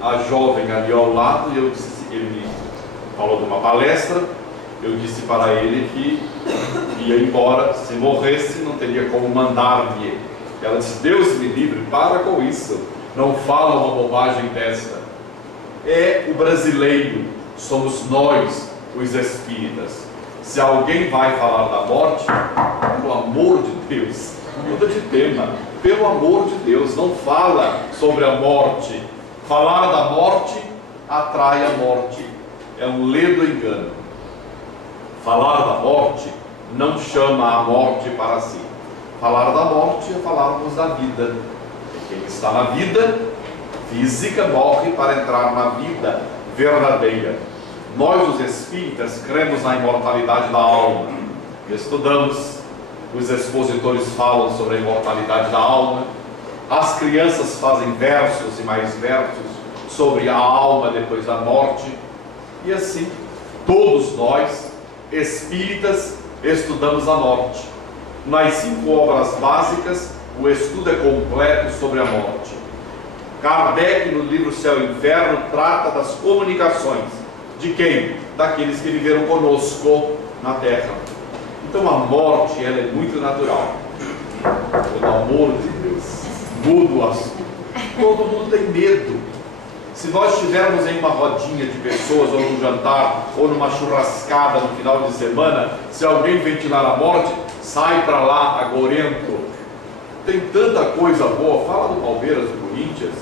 a jovem ali ao lado, e eu disse, ele me falou de uma palestra, eu disse para ele que ia embora, se morresse não teria como mandar-me. Ela disse, Deus me livre, para com isso, não fala uma bobagem desta. É o brasileiro, somos nós os espíritas. Se alguém vai falar da morte, pelo amor de Deus, muda de tema, pelo amor de Deus, não fala sobre a morte. Falar da morte atrai a morte, é um ledo engano. Falar da morte não chama a morte para si. Falar da morte é falarmos da vida. Quem está na vida física morre para entrar na vida verdadeira. Nós, os espíritas, cremos na imortalidade da alma. Estudamos, os expositores falam sobre a imortalidade da alma. As crianças fazem versos e mais versos sobre a alma depois da morte. E assim, todos nós, espíritas, estudamos a morte. Nas 5 obras básicas, o estudo é completo sobre a morte. Kardec, no livro Céu e Inferno, trata das comunicações. De quem? Daqueles que viveram conosco na Terra. Então a morte, ela é muito natural. Pelo amor de Deus, muda o assunto. Todo mundo tem medo. Se nós estivermos em uma rodinha de pessoas, ou num jantar, ou numa churrascada no final de semana, se alguém ventilar a morte, sai para lá agorento. Tem tanta coisa boa. Fala do Palmeiras, do Corinthians,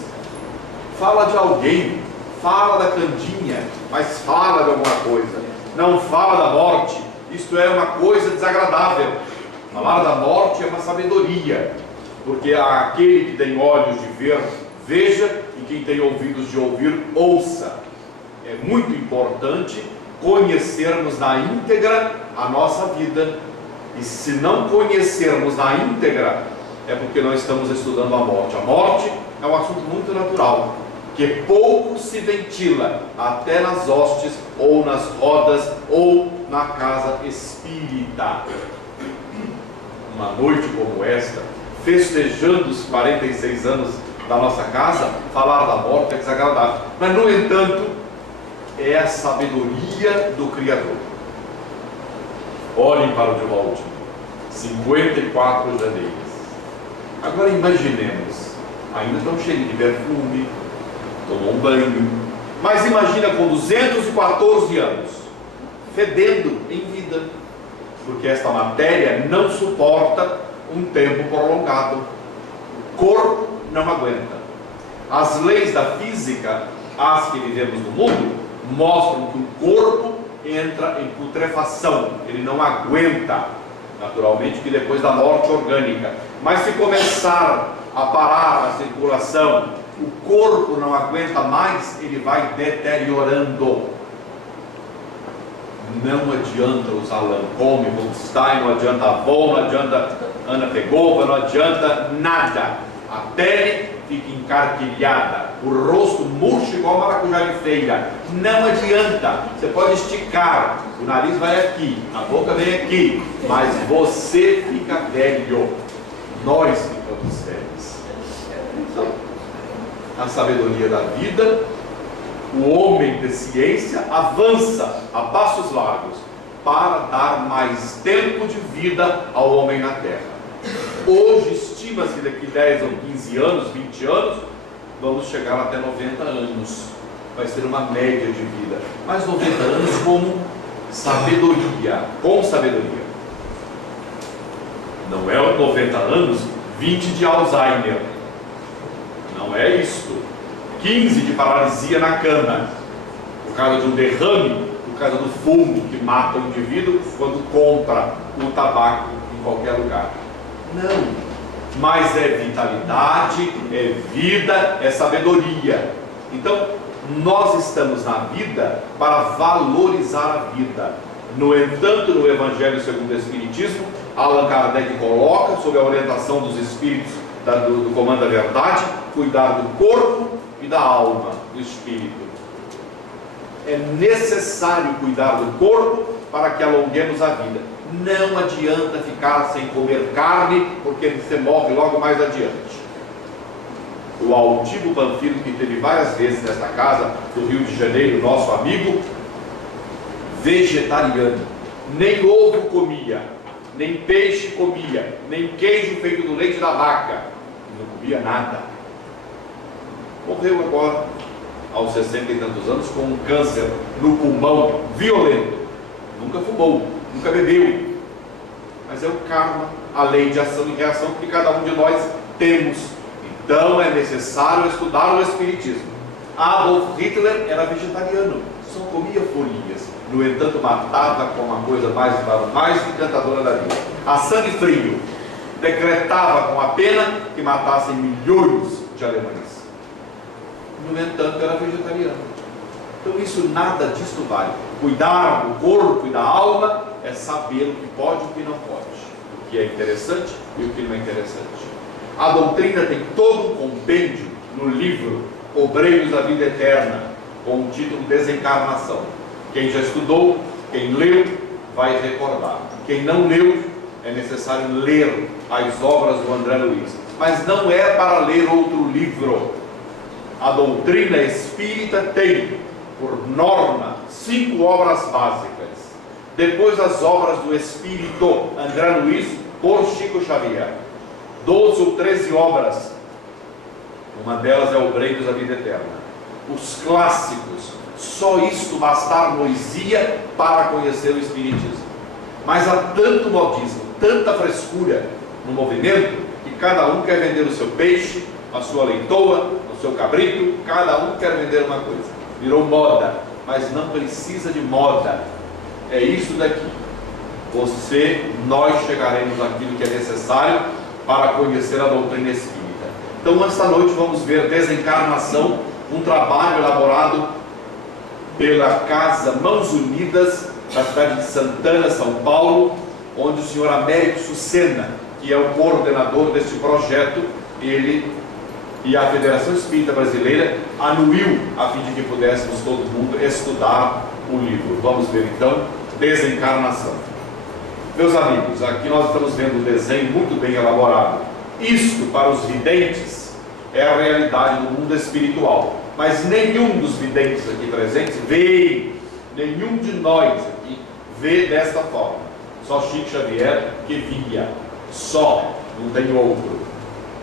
fala de alguém, fala da Candinha, mas fala de alguma coisa. Não fala da morte. Isto é uma coisa desagradável. Falar da morte é uma sabedoria, porque aquele que tem olhos de ver, veja, e quem tem ouvidos de ouvir, ouça. É muito importante conhecermos na íntegra a nossa vida. E se não conhecermos na íntegra, é porque nós estamos estudando a morte. A morte é um assunto muito natural, que pouco se ventila, até nas hostes, ou nas rodas, ou na casa espírita. Uma noite como esta, festejando os 46 anos da nossa casa, falar da morte é desagradável. Mas, no entanto, é a sabedoria do Criador. Olhem para o de último, 54 janeiros. Agora imaginemos, ainda estão cheios de perfume, tomou um banho, mas imagina com 214 anos, fedendo em vida, porque esta matéria não suporta um tempo prolongado. O corpo não aguenta. As leis da física, as que vivemos no mundo, mostram que o corpo entra em putrefação, ele não aguenta, naturalmente que depois da morte orgânica, mas se começar a parar a circulação, o corpo não aguenta mais, ele vai deteriorando. Não adianta usar Lancôme, Holstein, não adianta Avon, não adianta Ana Pegova, não adianta nada. A pele fica encarquilhada, o rosto murcho igual maracujá de feira. Não adianta. Você pode esticar, o nariz vai aqui, a boca vem aqui, mas você fica velho. Nós ficamos velhos. Então, a sabedoria da vida, o homem de ciência avança a passos largos para dar mais tempo de vida ao homem na Terra. Hoje estima-se que daqui 10 ou 15 anos, 20 anos, vamos chegar até 90 anos. Vai ser uma média de vida. Mas 90 anos como sabedoria, com sabedoria. Não é 90 anos, 20 de Alzheimer. Não é isto. 15 de paralisia na cama, por causa de um derrame, por causa do fumo que mata o indivíduo quando compra o tabaco em qualquer lugar. Não, mas é vitalidade, é vida, é sabedoria. Então, nós estamos na vida para valorizar a vida. No entanto, no Evangelho segundo o Espiritismo, Allan Kardec coloca, sob a orientação dos Espíritos do Comando da Verdade, cuidar do corpo e da alma, do espírito. É necessário cuidar do corpo para que alonguemos a vida. Não adianta ficar sem comer carne, porque você morre logo mais adiante. O altivo Panfilo, que teve várias vezes nesta casa do Rio de Janeiro, nosso amigo, vegetariano, nem ovo comia, nem peixe comia, nem queijo feito do leite da vaca, não comia nada. Morreu agora, aos 60 e tantos anos, com um câncer no pulmão violento. Nunca fumou, nunca bebeu, mas é o karma, a lei de ação e reação que cada um de nós temos. Então é necessário estudar o Espiritismo. Adolf Hitler era vegetariano, só comia folhinhas, no entanto matava com a coisa mais encantadora da vida, a sangue frio. Decretava com a pena que matassem milhões de alemães. No entanto era vegetariano. Então isso, nada disso vale. Cuidar do corpo e da alma é saber o que pode e o que não pode, o que é interessante e o que não é interessante. A doutrina tem todo um compêndio no livro Obreiros da Vida Eterna, com o título Desencarnação. Quem já estudou, quem leu, vai recordar. Quem não leu, é necessário ler as obras do André Luiz. Mas não é para ler outro livro. A doutrina espírita tem, por norma, 5 obras básicas. Depois as obras do Espírito André Luiz por Chico Xavier. 12 ou 13 obras. Uma delas é Obreiros da Vida Eterna. Os clássicos, só isto bastar-nos-ia para conhecer o Espiritismo. Mas há tanto modismo, tanta frescura no movimento, que cada um quer vender o seu peixe, a sua leitoa, o seu cabrito, cada um quer vender uma coisa. Virou moda, mas não precisa de moda. É isso daqui. Nós chegaremos àquilo que é necessário para conhecer a doutrina espírita. Então, esta noite vamos ver Desencarnação, um trabalho elaborado pela Casa Mãos Unidas, da cidade de Santana, São Paulo, onde o senhor Américo Sucena, que é o coordenador deste projeto, ele e a Federação Espírita Brasileira anuiu a fim de que pudéssemos todo mundo estudar o livro. Vamos ver então Desencarnação. Meus amigos, aqui nós estamos vendo um desenho muito bem elaborado. Isto, para os videntes, é a realidade do mundo espiritual. Mas nenhum dos videntes aqui presentes vê, nenhum de nós aqui vê desta forma. Só Chico Xavier que via. Só, não tem outro.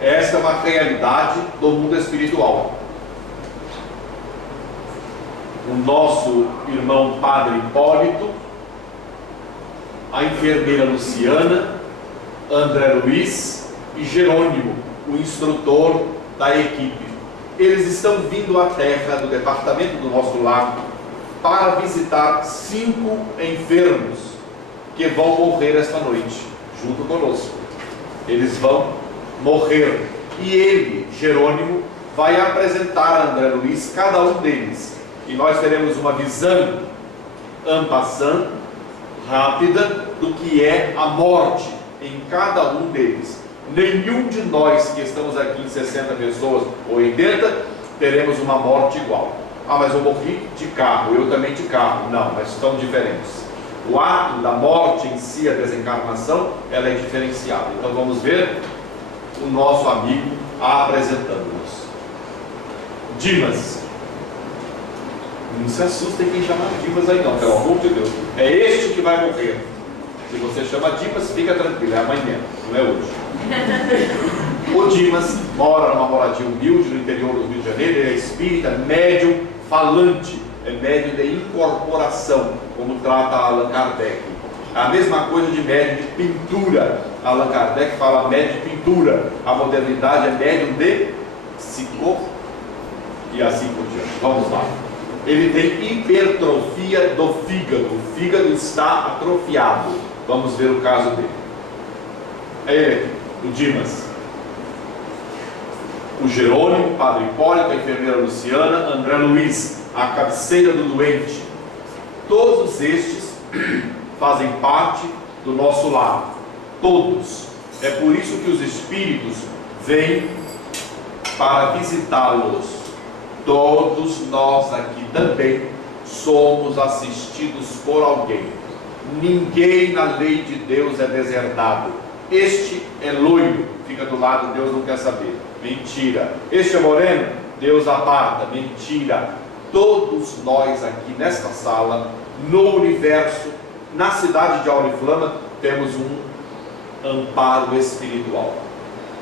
Esta é uma realidade do mundo espiritual. O nosso irmão Padre Hipólito, a enfermeira Luciana, André Luiz e Jerônimo, o instrutor da equipe. Eles estão vindo à terra do departamento do nosso lar para visitar 5 enfermos que vão morrer esta noite, junto conosco. Eles vão morrer. E ele, Jerônimo, vai apresentar a André Luiz cada um deles. E nós teremos uma visão en passant, rápida, do que é a morte em cada um deles. Nenhum de nós que estamos aqui em 60 pessoas ou 80 teremos uma morte igual. Ah, mas eu morri de carro, eu também de carro. Não, mas são diferentes. O ato da morte em si, a desencarnação, ela é diferenciada. Então vamos ver o nosso amigo apresentando-nos. Dimas. Não se assustem quem chama Dimas aí não, pelo amor de Deus. É este que vai morrer. Se você chama Dimas, fica tranquilo, é amanhã, não é hoje. O Dimas mora numa moradia humilde no interior do Rio de Janeiro. Ele é espírita, médium falante, é médium de incorporação, como trata Allan Kardec. A mesma coisa de médium de pintura. Allan Kardec fala médium de pintura. A modernidade é médium de psicó e assim por diante. Vamos lá. Ele tem hipertrofia do fígado. O fígado está atrofiado. Vamos ver o caso dele. É ele aqui, o Dimas. O Jerônimo, Padre Hipólito, a enfermeira Luciana, André Luiz, a cabeceira do doente. Todos estes fazem parte do nosso lar. Todos. É por isso que os espíritos vêm para visitá-los. Todos nós aqui também somos assistidos por alguém. Ninguém na lei de Deus é desertado. Este é loiro, fica do lado, Deus não quer saber. Mentira. Este é moreno? Deus aparta. Mentira. Todos nós aqui nesta sala, no universo, na cidade de Auriflama, temos um amparo espiritual.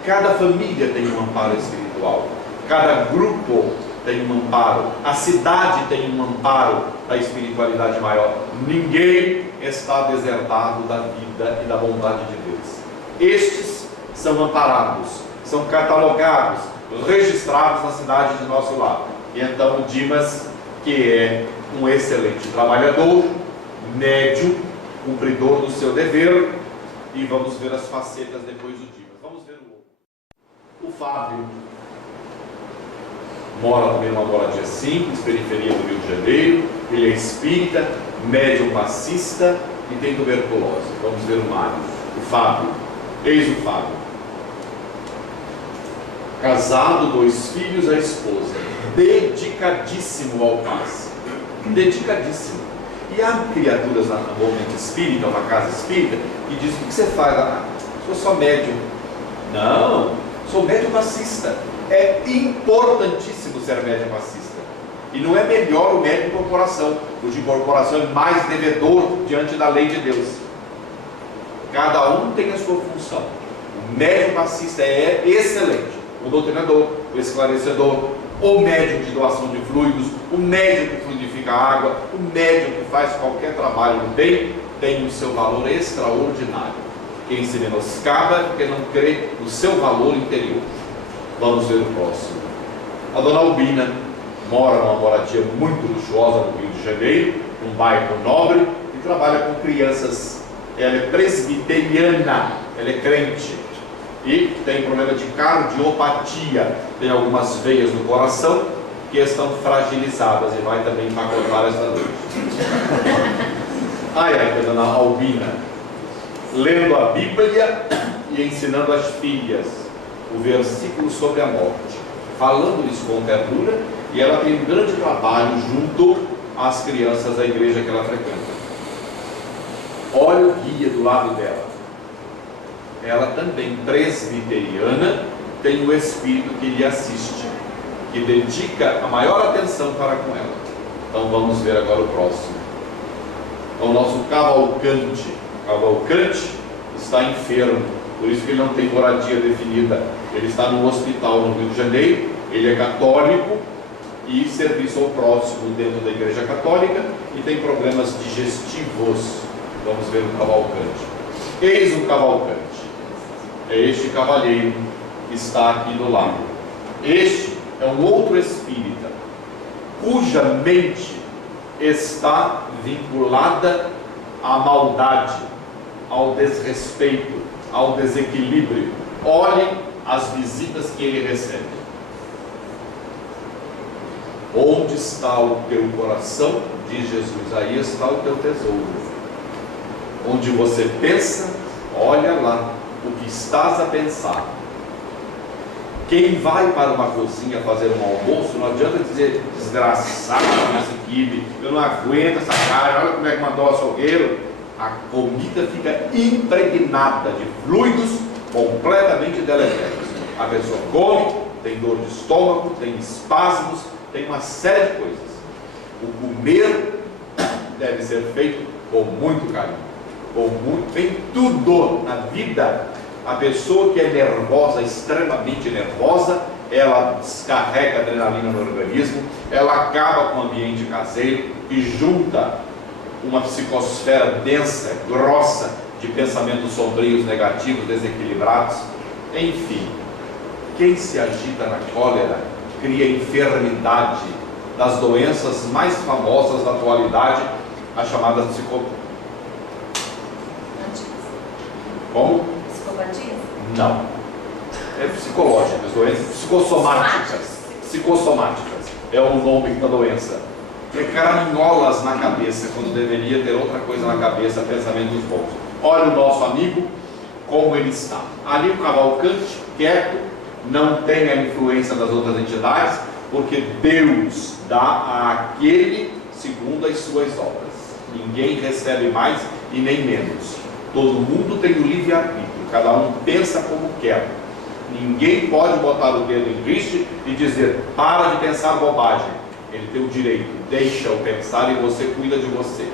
Cada família tem um amparo espiritual. Cada grupo tem um amparo. A cidade tem um amparo da espiritualidade maior. Ninguém está desertado da vida e da bondade de Deus. Estes são amparados, são catalogados, registrados na cidade de nosso lar. E então o Dimas, que é um excelente trabalhador, médio, cumpridor do seu dever, e vamos ver as facetas depois do Dimas. Vamos ver o outro. O Fábio mora também numa moradia simples, periferia do Rio de Janeiro. Ele é espírita, médium passista e tem tuberculose. Vamos ver o Mário. O Fábio, eis o Fábio. Casado, 2 filhos, a esposa. Dedicadíssimo ao passe. Dedicadíssimo. E há criaturas na movimento espírita, uma casa espírita, que diz: o que você faz? Ah, sou só médium. Não, sou médium passista. É importantíssimo ser médium passista. E não é melhor o médium de incorporação. O de incorporação é mais devedor diante da lei de Deus. Cada um tem a sua função. O médium passista é excelente. O doutrinador, o esclarecedor, o médium de doação de fluidos, o médium que fluidifica a água, o médium que faz qualquer trabalho do bem, tem o seu valor extraordinário. Quem se menoscaba é porque não crê no seu valor interior. Vamos ver o próximo. A dona Albina mora numa moradia muito luxuosa no Rio de Janeiro, num bairro nobre, e trabalha com crianças. Ela é presbiteriana, ela é crente, e tem problema de cardiopatia, tem algumas veias no coração que estão fragilizadas, e vai também empacotar esta noite. Ai, a dona Albina, lendo a Bíblia e ensinando às filhas o versículo sobre a morte, falando-lhes com ternura, e ela tem um grande trabalho junto às crianças da igreja que ela frequenta. Olha o guia do lado dela. Ela também, presbiteriana, tem o espírito que lhe assiste, que dedica a maior atenção para com ela. Então vamos ver agora o próximo. O nosso Cavalcante. Cavalcante está enfermo, por isso que ele não tem moradia definida. Ele está no hospital no Rio de Janeiro, ele é católico e serviço ao próximo dentro da igreja católica, e tem problemas digestivos. Vamos ver o Cavalcante. Eis o Cavalcante. É este cavalheiro que está aqui do lado. Este é um outro espírita, cuja mente está vinculada à maldade, ao desrespeito, ao desequilíbrio. Olhe as visitas que ele recebe. Onde está o teu coração, diz Jesus, aí está o teu tesouro. Onde você pensa, olha lá o que estás a pensar. Quem vai para uma cozinha fazer um almoço, não adianta dizer: desgraçado esse quibe, eu não aguento essa carne, olha como é que mandou o açougueiro. A comida fica impregnada de fluidos completamente deletérios. A pessoa come, tem dor de estômago, tem espasmos, tem uma série de coisas. O comer deve ser feito com muito carinho. Tem tudo na vida. A pessoa que é nervosa, extremamente nervosa, ela descarrega adrenalina no organismo, ela acaba com o ambiente caseiro e junta uma psicosfera densa, grossa, de pensamentos sombrios, negativos, desequilibrados. Enfim, quem se agita na cólera cria enfermidade das doenças mais famosas da atualidade, as chamadas Como? Psicopatia? Não. É psicológicas, doenças psicossomáticas. É o nome da doença. É caraminholas na cabeça, quando deveria ter outra coisa na cabeça, pensamentos bons. Olha o nosso amigo, como ele está. Ali o Cavalcante, quieto, não tem a influência das outras entidades, porque Deus dá àquele segundo as suas obras. Ninguém recebe mais e nem menos. Todo mundo tem o livre-arbítrio, cada um pensa como quer. Ninguém pode botar o dedo em Cristo e dizer, para de pensar bobagem. Ele tem o direito, deixa-o pensar e você cuida de você.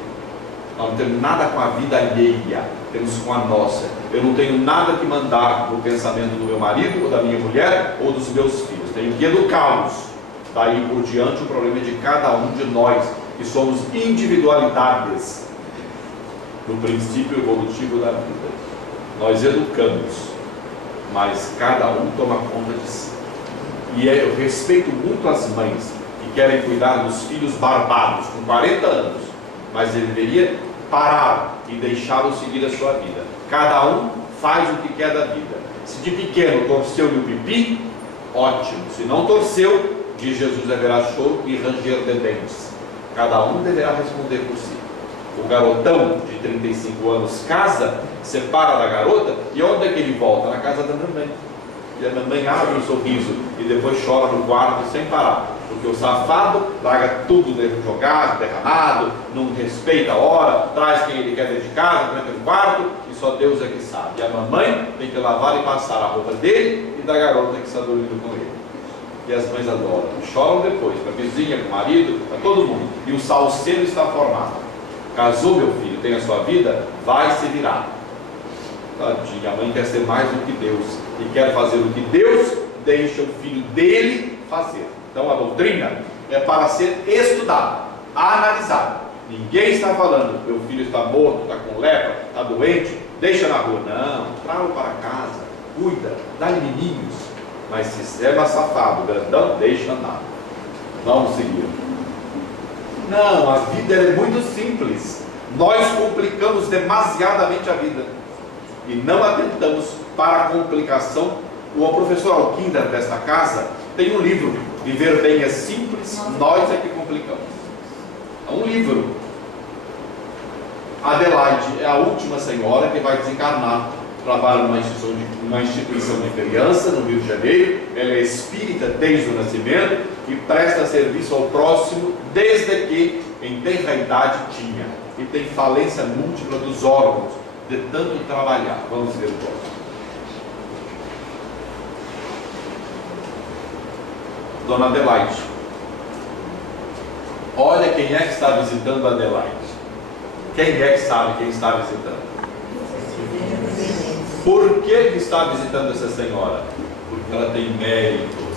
Nós não temos nada com a vida alheia, temos com a nossa. Eu não tenho nada que mandar no pensamento do meu marido, ou da minha mulher, ou dos meus filhos. Tenho que educá-los. Daí por diante o problema é de cada um de nós, que somos individualidades no princípio evolutivo da vida. Nós educamos, mas cada um toma conta de si. E eu respeito muito as mães que querem cuidar dos filhos barbados, com 40 anos, mas ele deveria parar e deixá-lo seguir a sua vida. Cada um faz o que quer da vida. Se de pequeno torceu-lhe o pipi, ótimo. Se não torceu, diz Jesus, haverá choro e ranger de dentes. Cada um deverá responder por si. O garotão de 35 anos casa, separa da garota, e onde é que ele volta? Na casa da mamãe. E a mamãe abre um sorriso e depois chora no quarto sem parar, porque o safado larga tudo jogado, derramado, não respeita a hora, traz quem ele quer dentro de casa, tranca no quarto, e só Deus é que sabe. E a mamãe tem que lavar e passar a roupa dele e da garota que está dormindo com ele. E as mães adoram, choram depois, para a vizinha, para o marido, para todo mundo. E o salseiro está formado. Casou, meu filho, tem a sua vida, vai se virar. Tadinha, a mãe quer ser mais do que Deus e quer fazer o que Deus deixa o filho dele fazer. Então a doutrina é para ser estudada, analisada. Ninguém está falando, meu filho está morto, está com lepra, está doente, deixa na rua. Não, traga-o para casa, cuida, dá-lhe meninos. Mas se é safado, grandão, deixa andar. Vamos seguir. Não, a vida é muito simples. Nós complicamos demasiadamente a vida e não atentamos para a complicação. O professor Alquinder desta casa tem um livro, Viver Bem é Simples, Nós é que Complicamos. É um livro. Adelaide é a última senhora que vai desencarnar. Trabalha numa instituição de criança no Rio de Janeiro. Ela é espírita desde o nascimento e presta serviço ao próximo desde que em tenra idade tinha, e tem falência múltipla dos órgãos de tanto trabalhar. Vamos ver o próximo. Dona Adelaide, olha quem é que está visitando a Adelaide. Quem é que sabe quem está visitando? Por que está visitando essa senhora? Porque ela tem méritos.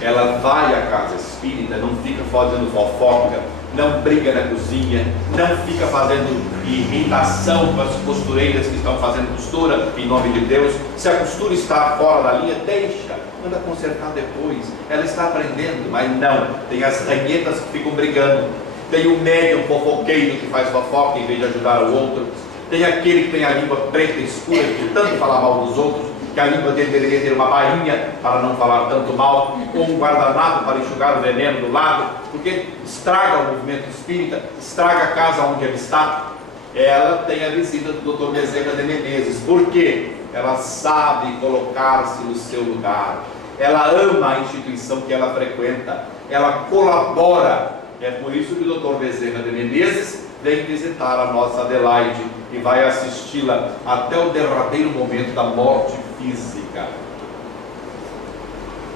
Ela vai à casa espírita, não fica fazendo fofoca, não briga na cozinha, não fica fazendo irritação com as costureiras que estão fazendo costura, em nome de Deus. Se a costura está fora da linha, deixa, manda consertar depois. Ela está aprendendo, mas não. Tem as ranhetas que ficam brigando. Tem o médium fofoqueiro que faz fofoca em vez de ajudar o outro. Tem aquele que tem a língua preta e escura, de tanto falar mal dos outros, que a língua dele deveria ter uma bainha para não falar tanto mal, ou um guardanapo para enxugar o veneno do lado, porque estraga o movimento espírita, estraga a casa onde ele está. Ela tem a visita do Dr. Bezerra de Menezes. Por quê? Ela sabe colocar-se no seu lugar. Ela ama a instituição que ela frequenta. Ela colabora. É por isso que o Dr. Bezerra de Menezes vem visitar a nossa Adelaide e vai assisti-la até o derradeiro momento da morte física.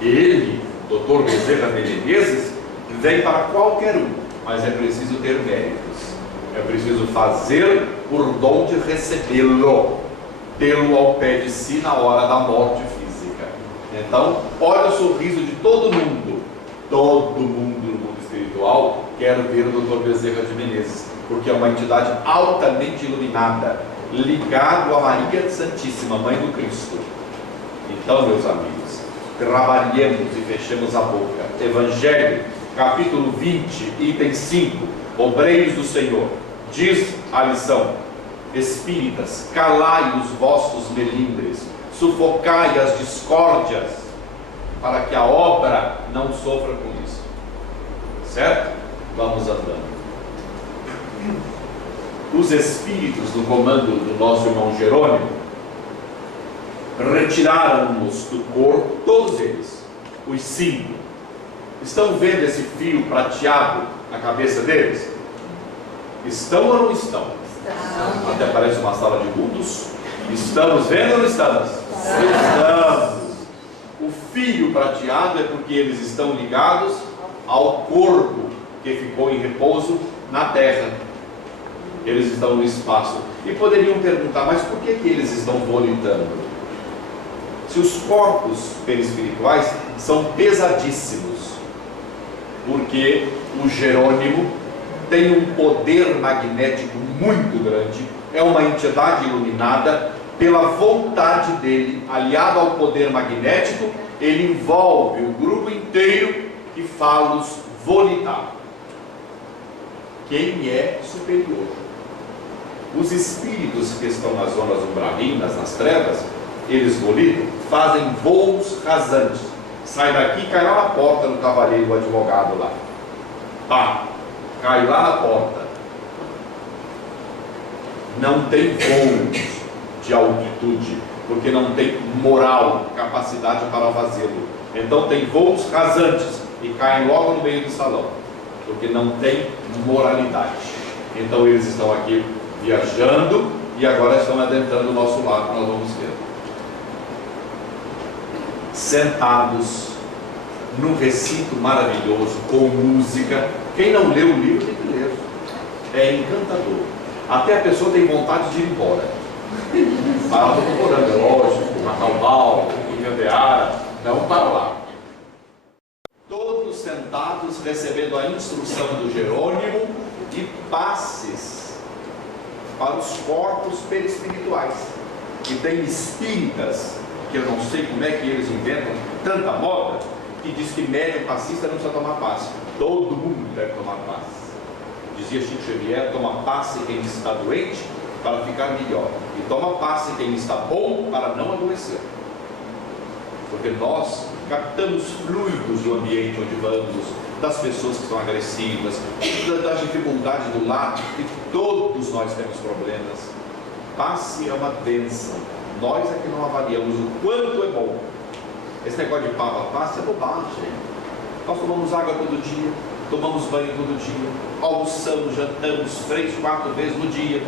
Ele, Dr. Bezerra de Menezes, vem para qualquer um, mas é preciso ter méritos. É preciso fazer por dom de recebê-lo, tê-lo ao pé de si na hora da morte física. Então, olha o sorriso de todo mundo. Todo mundo no mundo espiritual quer ver o Dr. Bezerra de Menezes, porque é uma entidade altamente iluminada, ligado a Maria Santíssima, Mãe do Cristo. Então, meus amigos, trabalhemos e fechemos a boca. Evangelho, capítulo 20, item 5, obreiros do Senhor. Diz a lição: espíritas, calai os vossos melindres, sufocai as discórdias, para que a obra não sofra com isso. Certo? Vamos andando. Os espíritos do comando do nosso irmão Jerônimo retiraram-nos do corpo, todos eles, os 5. Estão vendo esse fio prateado na cabeça deles? Estão ou não estão? Estão. Até parece uma sala de cultos. Estamos vendo ou não estamos? Estamos. O fio prateado é porque eles estão ligados ao corpo que ficou em repouso na terra. Eles estão no espaço. E poderiam perguntar, mas por que eles estão volitando? Se os corpos perispirituais são pesadíssimos, porque o Jerônimo tem um poder magnético muito grande, é uma entidade iluminada. Pela vontade dele, aliado ao poder magnético, ele envolve o grupo inteiro e faz-los volitar. Quem é superior? Os espíritos que estão nas zonas umbralinas, nas trevas, eles volitam, fazem voos rasantes. Sai daqui e cai lá na porta do cavaleiro, do advogado lá. Pá, cai lá na porta. Não tem voos de altitude, porque não tem moral, capacidade para fazê-lo. Então tem voos rasantes e caem logo no meio do salão, porque não tem moralidade. Então eles estão aqui viajando e agora estão adentrando o nosso lar, que nós vamos ver. Sentados num recinto maravilhoso, com música. Quem não leu o livro tem que ler. É encantador. Até a pessoa tem vontade de ir embora. Para lá, estou procurando relógio, Macalbal, Incandeara, não para lá. Todos sentados recebendo a instrução do Jerônimo e passes para os corpos perispirituais. E tem espíritas, que eu não sei como é que eles inventam tanta moda, que diz que médium passista não precisa tomar passe. Todo mundo deve tomar passe. Dizia Chico Xavier, toma passe quem está doente para ficar melhor, e toma passe quem está bom para não adoecer, porque nós captamos fluidos do ambiente onde vamos, das pessoas que são agressivas, das dificuldades do lar, e todos nós temos problemas. Passe é uma bênção, nós é que não avaliamos o quanto é bom. Esse negócio de passe é bobagem. Nós tomamos água todo dia, tomamos banho todo dia, almoçamos, jantamos 3, 4 vezes no dia.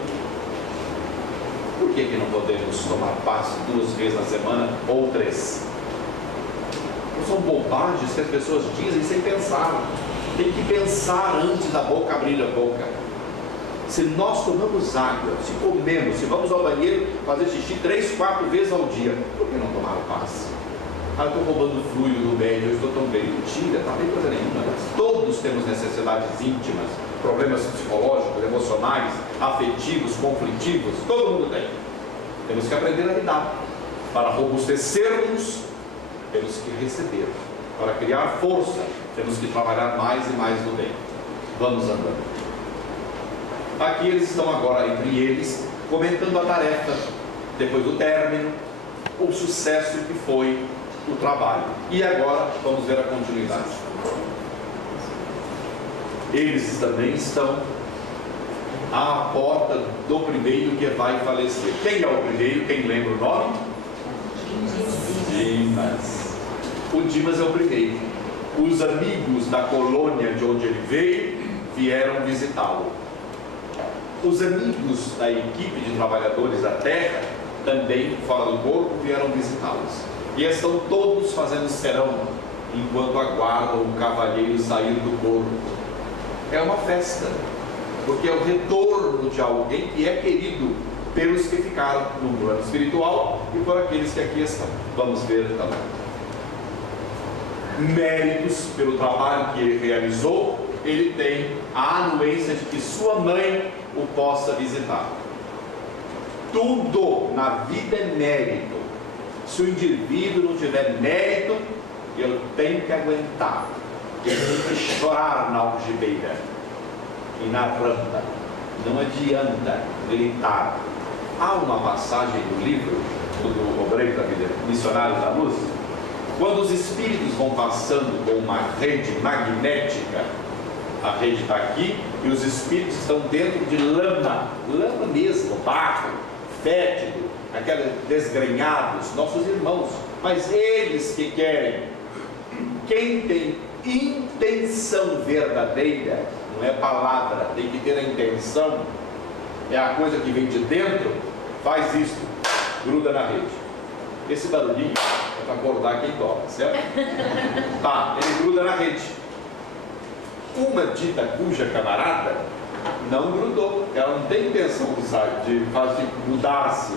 Por que não podemos tomar passe 2 vezes na semana ou 3? Não são bobagens que as pessoas dizem sem pensar. Tem que pensar antes da boca abrir a boca. Se nós tomamos água, se comemos, se vamos ao banheiro fazer xixi 3, 4 vezes ao dia, por que não tomar o passe? Ah, eu estou roubando fluido do médio, eu estou tão bem. Mentira, não tem coisa nenhuma. Todos temos necessidades íntimas, problemas psicológicos, emocionais, afetivos, conflitivos, todo mundo tem. Temos que aprender a lidar. Para robustecermos, temos que receber. Para criar força, temos que trabalhar mais e mais no bem. Vamos andando. Aqui eles estão agora, entre eles, comentando a tarefa, depois do término, o sucesso que foi o trabalho. E agora vamos ver a continuidade. Eles também estão à porta do primeiro que vai falecer. Quem é o primeiro? Quem lembra o nome? Dimas. O Dimas é o primeiro. Os amigos da colônia de onde ele veio vieram visitá-lo. Os amigos da equipe de trabalhadores da terra, também fora do corpo, vieram visitá-los. E estão todos fazendo serão enquanto aguardam o cavalheiro sair do corpo. É uma festa, porque é o retorno de alguém que é querido pelos que ficaram no plano espiritual e por aqueles que aqui estão. Vamos ver também. Méritos pelo trabalho que ele realizou, ele tem a anuência de que sua mãe o possa visitar. Tudo na vida é mérito. Se o indivíduo não tiver mérito, ele tem que aguentar. Ele tem que chorar na algibeira e na rampa. Não adianta gritar. Há uma passagem do livro do Obreiro da Vida, Missionários da Luz, quando os espíritos vão passando com uma rede magnética, a rede está aqui e os espíritos estão dentro de lama mesmo, barro, fétido, aqueles desgrenhados, nossos irmãos, mas eles que querem. Quem tem intenção verdadeira, não é palavra, tem que ter a intenção, é a coisa que vem de dentro, faz isso, gruda na rede. Esse barulhinho para acordar quem dorme, certo? Tá, ele gruda na rede. Uma dita cuja camarada não grudou, ela não tem intenção de mudar-se,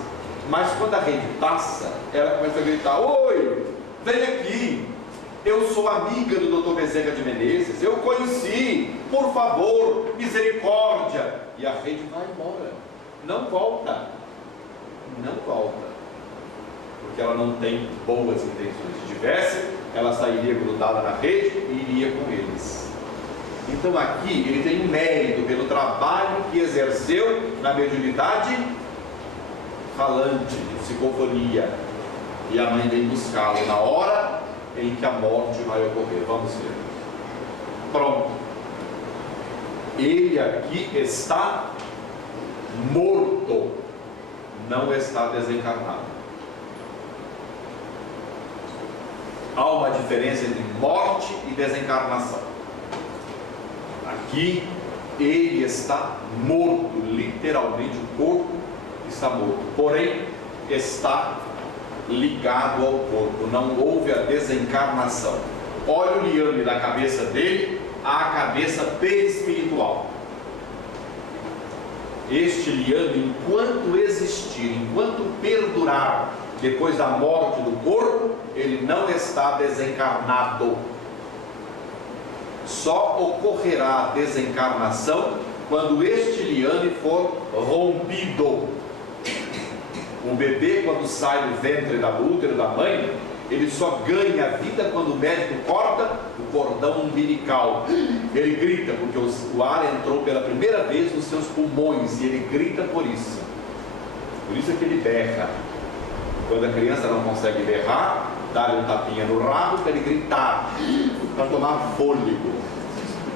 mas quando a rede passa, ela começa a gritar: oi, vem aqui, eu sou amiga do Dr. Bezerra de Menezes, eu conheci, por favor, misericórdia. E a rede vai embora, não volta, porque ela não tem boas intenções. Se tivesse, ela sairia grudada na rede e iria com eles. Então aqui ele tem um mérito pelo trabalho que exerceu na mediunidade falante, de psicofonia, e a mãe vem buscá-lo na hora em que a morte vai ocorrer. Vamos ver. Pronto. Ele aqui está morto, não está desencarnado. Há uma diferença entre morte e desencarnação. Aqui ele está morto, literalmente o corpo está morto, porém está ligado ao corpo, não houve a desencarnação. Olha o liame da cabeça dele à cabeça perispiritual. Este liame, enquanto existir, enquanto perdurar depois da morte do corpo, ele não está desencarnado. Só ocorrerá a desencarnação quando este liame for rompido. O bebê, quando sai do ventre do útero da mãe, ele só ganha vida quando o médico corta o cordão umbilical. Ele grita porque o ar entrou pela primeira vez nos seus pulmões, e ele grita por isso. Por isso é que ele berra. Quando a criança não consegue berrar, dá-lhe um tapinha no rabo para ele gritar, para tomar fôlego.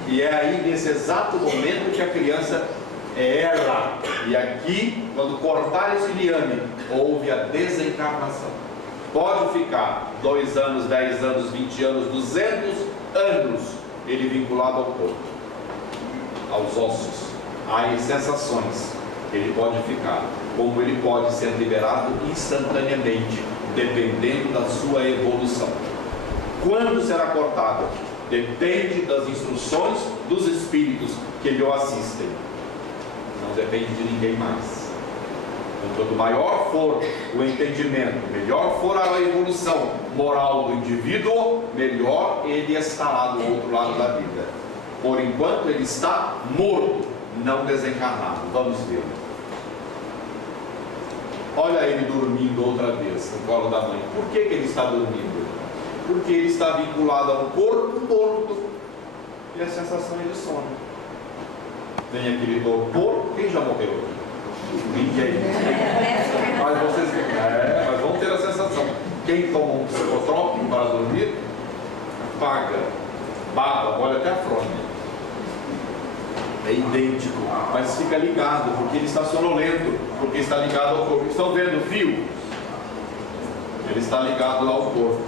E é aí, nesse exato momento, que a criança erra. E aqui, quando cortar esse liame, houve a desencarnação. Pode ficar 2 anos, 10 anos, 20 anos, 200 anos, ele vinculado ao corpo, aos ossos, às sensações. Ele pode ficar, como ele pode ser liberado instantaneamente, dependendo da sua evolução. Quando será cortado? Depende das instruções dos espíritos que lhe assistem. Não depende de ninguém mais. Quanto maior for o entendimento, melhor for a evolução moral do indivíduo, melhor ele estará do outro lado da vida. Por enquanto ele está morto, não desencarnado. Vamos ver. Olha ele dormindo outra vez no colo da mãe. Por que ele está dormindo? Porque ele está vinculado a um corpo morto e a sensação é de sono. Vem aquele doutor. Quem já morreu aqui? Ninguém. Mas vão ter a sensação. Quem toma um psicotrópico para dormir, paga, baba, olha até a fronha. É idêntico, mas fica ligado, porque ele está sonolento, porque está ligado ao corpo. Estão vendo o fio? Ele está ligado ao corpo.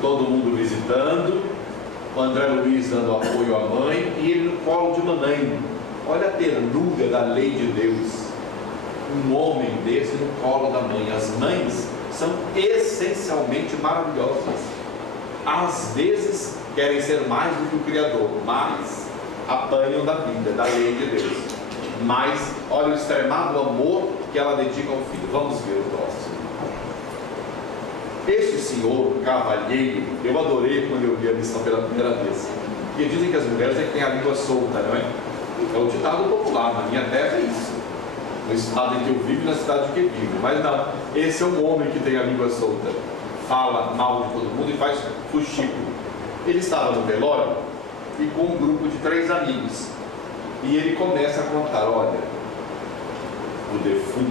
Todo mundo visitando, o André Luiz dando apoio à mãe e ele no colo de mamãe. Olha a ternura da lei de Deus. Um homem desse no colo da mãe. As mães são essencialmente maravilhosas. Às vezes querem ser mais do que o Criador, mas apanham da vida, da lei de Deus. Mas olha o extremado amor que ela dedica ao filho. Vamos ver o próximo. Este senhor cavalheiro, eu adorei quando eu vi a lição pela primeira vez. Porque dizem que as mulheres é que têm a língua solta, não é? É o ditado popular, na minha terra é isso. No estado em que eu vivo e na cidade em que eu vivo. Mas não, esse é um homem que tem a língua solta. Fala mal de todo mundo e faz fuxico. Ele estava no velório e com um grupo de 3 amigos. E ele começa a contar: olha, o defunto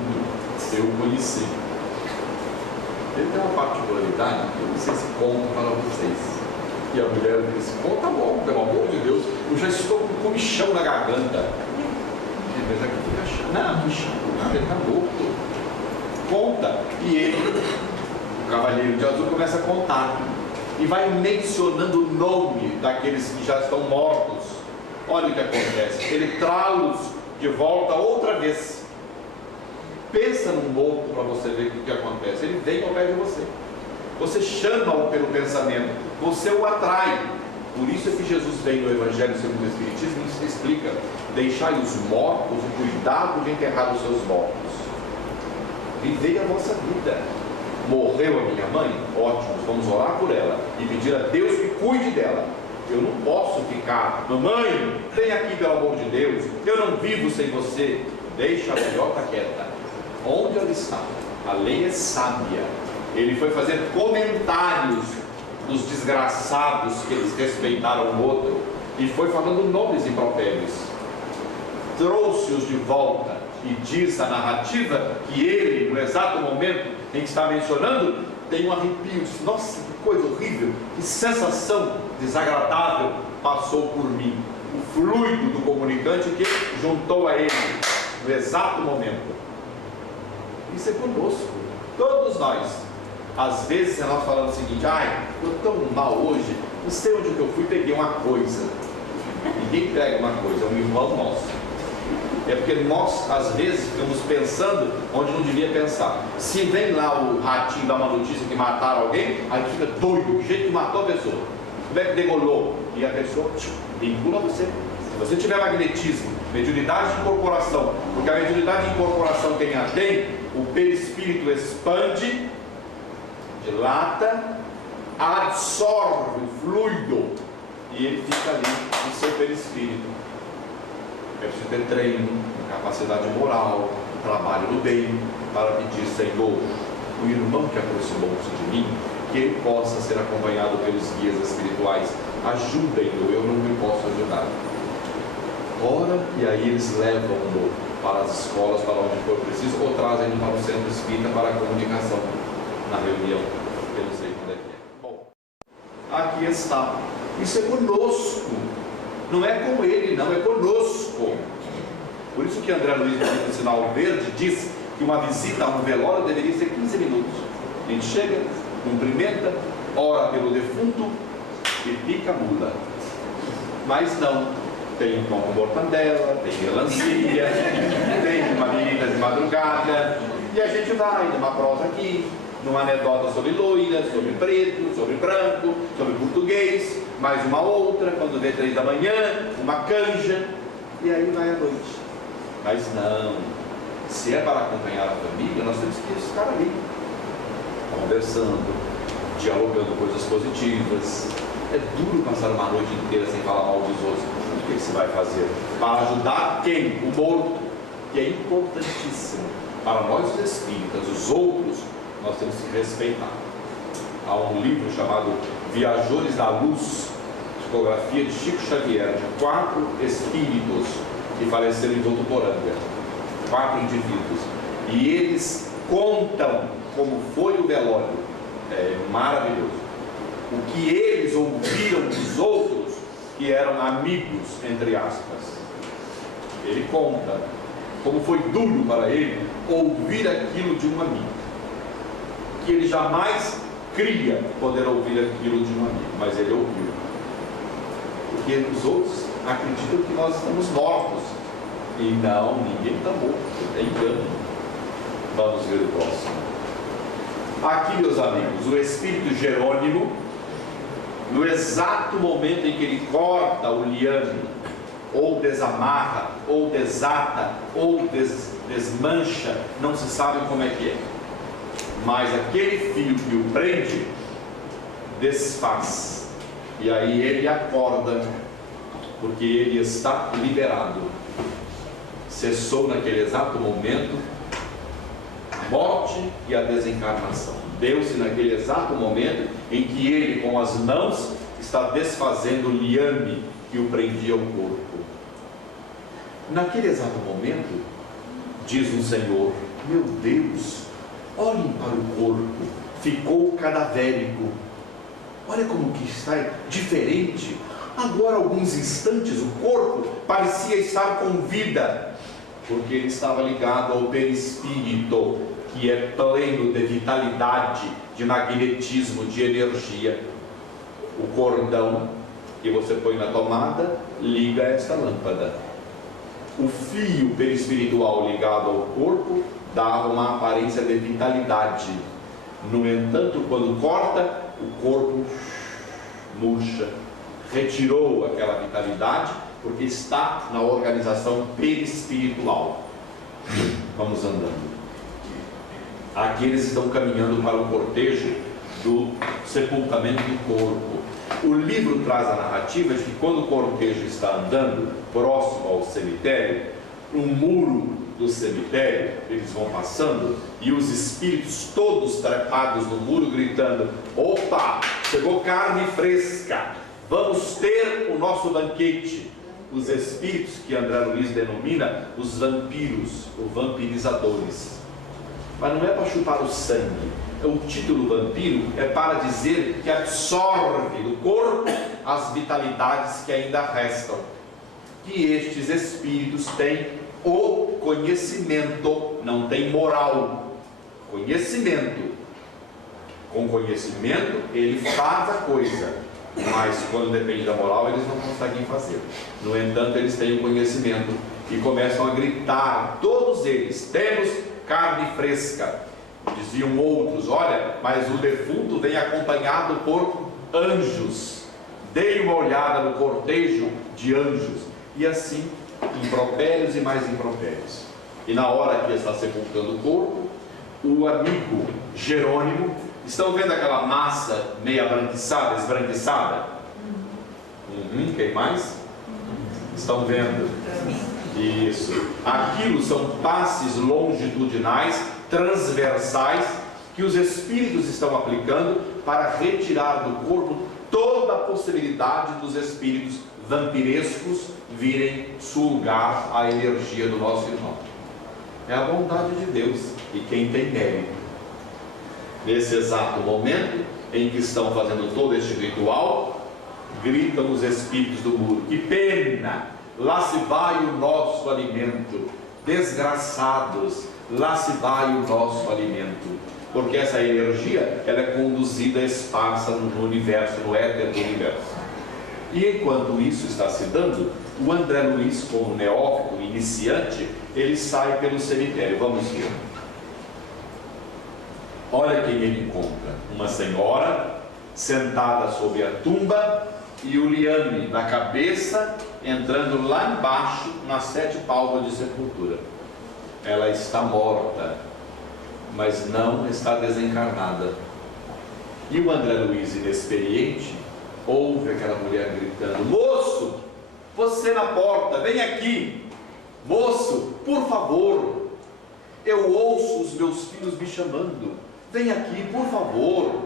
eu conheci. Ele tem uma particularidade que eu não sei se conto para vocês. E a mulher disse: conta logo, pelo amor de Deus, eu já estou com comichão na garganta. Mas aqui fica chato. Não, comichão, ele está morto. Conta. E ele, o Cavaleiro de Azul, começa a contar. E vai mencionando o nome daqueles que já estão mortos. Olha o que acontece. Ele traz-los de volta outra vez. Pensa num morto para você ver o que acontece. Ele vem ao pé de você. você chama-o pelo pensamento, você o atrai. Por isso é que Jesus vem no Evangelho segundo o Espiritismo e nos explica: deixai os mortos o cuidado de enterrar os seus mortos. Vivei a vossa vida. Morreu a minha mãe? Ótimo, vamos orar por ela e pedir a Deus que cuide dela. Eu não posso ficar: mamãe, vem aqui pelo amor de Deus, eu não vivo sem você. Deixa a velhota quieta. Onde ela está? A lei é sábia. Ele foi fazer comentários dos desgraçados que eles respeitaram o outro e foi falando nomes impropérios. Trouxe-os de volta e diz a narrativa que ele, no exato momento em que está mencionando, tem um arrepio. Nossa, que coisa horrível, que sensação desagradável passou por mim. O fluido do comunicante que juntou a ele no exato momento. Isso é conosco, todos nós. Às vezes nós falamos o seguinte: ai, estou tão mal hoje, não sei onde que eu fui, peguei uma coisa. Ninguém pega uma coisa, é um irmão nosso. É porque nós, às vezes, ficamos pensando onde não devia pensar. Se vem lá o ratinho dar uma notícia que mataram alguém, aí fica doido, que jeito que matou a pessoa, como é que degolou, e a pessoa vincula você. Se você tiver magnetismo, mediunidade de incorporação, porque a mediunidade de incorporação quem a tem, o perispírito expande, dilata, absorve o fluido e ele fica ali no seu perispírito. É preciso ter treino, capacidade moral, trabalho no bem, para pedir: Senhor, o irmão que aproximou-se de mim, que ele possa ser acompanhado pelos guias espirituais, ajudem-no, eu não me posso ajudar. Ora, e aí eles levam-no para as escolas, para onde for preciso, ou trazem-no para o centro espírita para a comunicação na reunião, eu não sei quando é que é. Bom, aqui está. Isso é conosco, não é com ele, não, é conosco. Por isso que André Luiz, no Sinal Verde, diz que uma visita a um velório deveria ser 15 minutos. A gente chega, cumprimenta, ora pelo defunto e pica a mula. Mas não, tem um pão com mortandela, tem melancia, tem uma menina de madrugada, e a gente vai numa prosa aqui, numa anedota sobre loira, sobre preto, sobre branco, sobre português, mais uma outra, quando vê 3 da manhã, uma canja, e aí vai a noite. Mas não, se é para acompanhar a família, nós temos que estar ali, conversando, dialogando coisas positivas. É duro passar uma noite inteira sem falar mal dos outros. O que você vai fazer? Para ajudar quem? O morto, que é importantíssimo. Para nós os espíritas, os outros, nós temos que respeitar. Há um livro chamado Viajores da Luz, psicografia de Chico Xavier, de 4 espíritos que faleceram em Votuporanga, 4 indivíduos, e eles contam como foi o velório. É maravilhoso. O que eles ouviram dos outros, que eram amigos, entre aspas. Ele conta como foi duro para ele ouvir aquilo de um amigo, que ele jamais cria poder ouvir aquilo de um amigo, mas ele ouviu. Porque os outros acreditam que nós estamos mortos, e não, ninguém está morto, é engano. Vamos ver o próximo. Aqui, meus amigos, o Espírito Jerônimo, no exato momento em que ele corta o liame, ou desamarra, ou desata, ou desmancha, não se sabe como é que é, mas aquele fio que o prende desfaz, e aí ele acorda, porque ele está liberado. Cessou naquele exato momento a morte e a desencarnação. Deu-se naquele exato momento em que ele, com as mãos, está desfazendo o liame que o prendia ao corpo. Naquele exato momento, diz o Senhor: meu Deus, olhem para o corpo, ficou cadavérico. Olha como que está diferente. Agora, alguns instantes, o corpo parecia estar com vida, porque ele estava ligado ao perispírito, que é pleno de vitalidade, de magnetismo, de energia. O cordão que você põe na tomada liga esta lâmpada. O fio perispiritual ligado ao corpo dava uma aparência de vitalidade. No entanto, quando corta, o corpo murcha, retirou aquela vitalidade, porque está na organização perispiritual. Vamos andando. Aqui eles estão caminhando para o cortejo do sepultamento do corpo. O livro traz a narrativa de que quando o cortejo está andando próximo ao cemitério, o muro do cemitério, eles vão passando e os espíritos todos trepados no muro gritando: opa, chegou carne fresca, vamos ter o nosso banquete. Os espíritos que André Luiz denomina os vampiros, ou vampirizadores. Mas não é para chupar o sangue. O título vampiro é para dizer que absorve do corpo as vitalidades que ainda restam. Que estes espíritos têm o conhecimento, não tem moral. Conhecimento. Com conhecimento ele faz a coisa, mas quando depende da moral eles não conseguem fazer. No entanto, eles têm o conhecimento e começam a gritar, todos eles: temos carne fresca. Diziam outros: olha, mas o defunto vem acompanhado por anjos. Dei uma olhada no cortejo de anjos. E assim, impropérios e mais impropérios. E na hora que está sepultando o corpo, o amigo Jerônimo, estão vendo aquela massa meio esbranquiçada? Quem mais? Estão vendo? Isso. Aquilo são passes longitudinais, transversais, que os espíritos estão aplicando para retirar do corpo toda a possibilidade dos espíritos vampirescos virem sugar a energia do nosso irmão. É a vontade de Deus e quem tem mérito. Nesse exato momento em que estão fazendo todo este ritual, gritam os espíritos do muro: que pena, lá se vai o nosso alimento, desgraçados, lá se vai o nosso alimento. Porque essa energia, ela é conduzida, esparsa no universo, no éter do universo. E enquanto isso está se dando, o André Luiz, como neófito, iniciante, ele sai pelo cemitério. Vamos ver. Olha quem ele encontra: uma senhora sentada sobre a tumba e o liame na cabeça, entrando lá embaixo nas 7 palmos de sepultura. Ela está morta, mas não está desencarnada. E o André Luiz, inexperiente, ouve aquela mulher gritando: moço, você na porta, vem aqui. Moço, por favor, eu ouço os meus filhos me chamando. Vem aqui, por favor,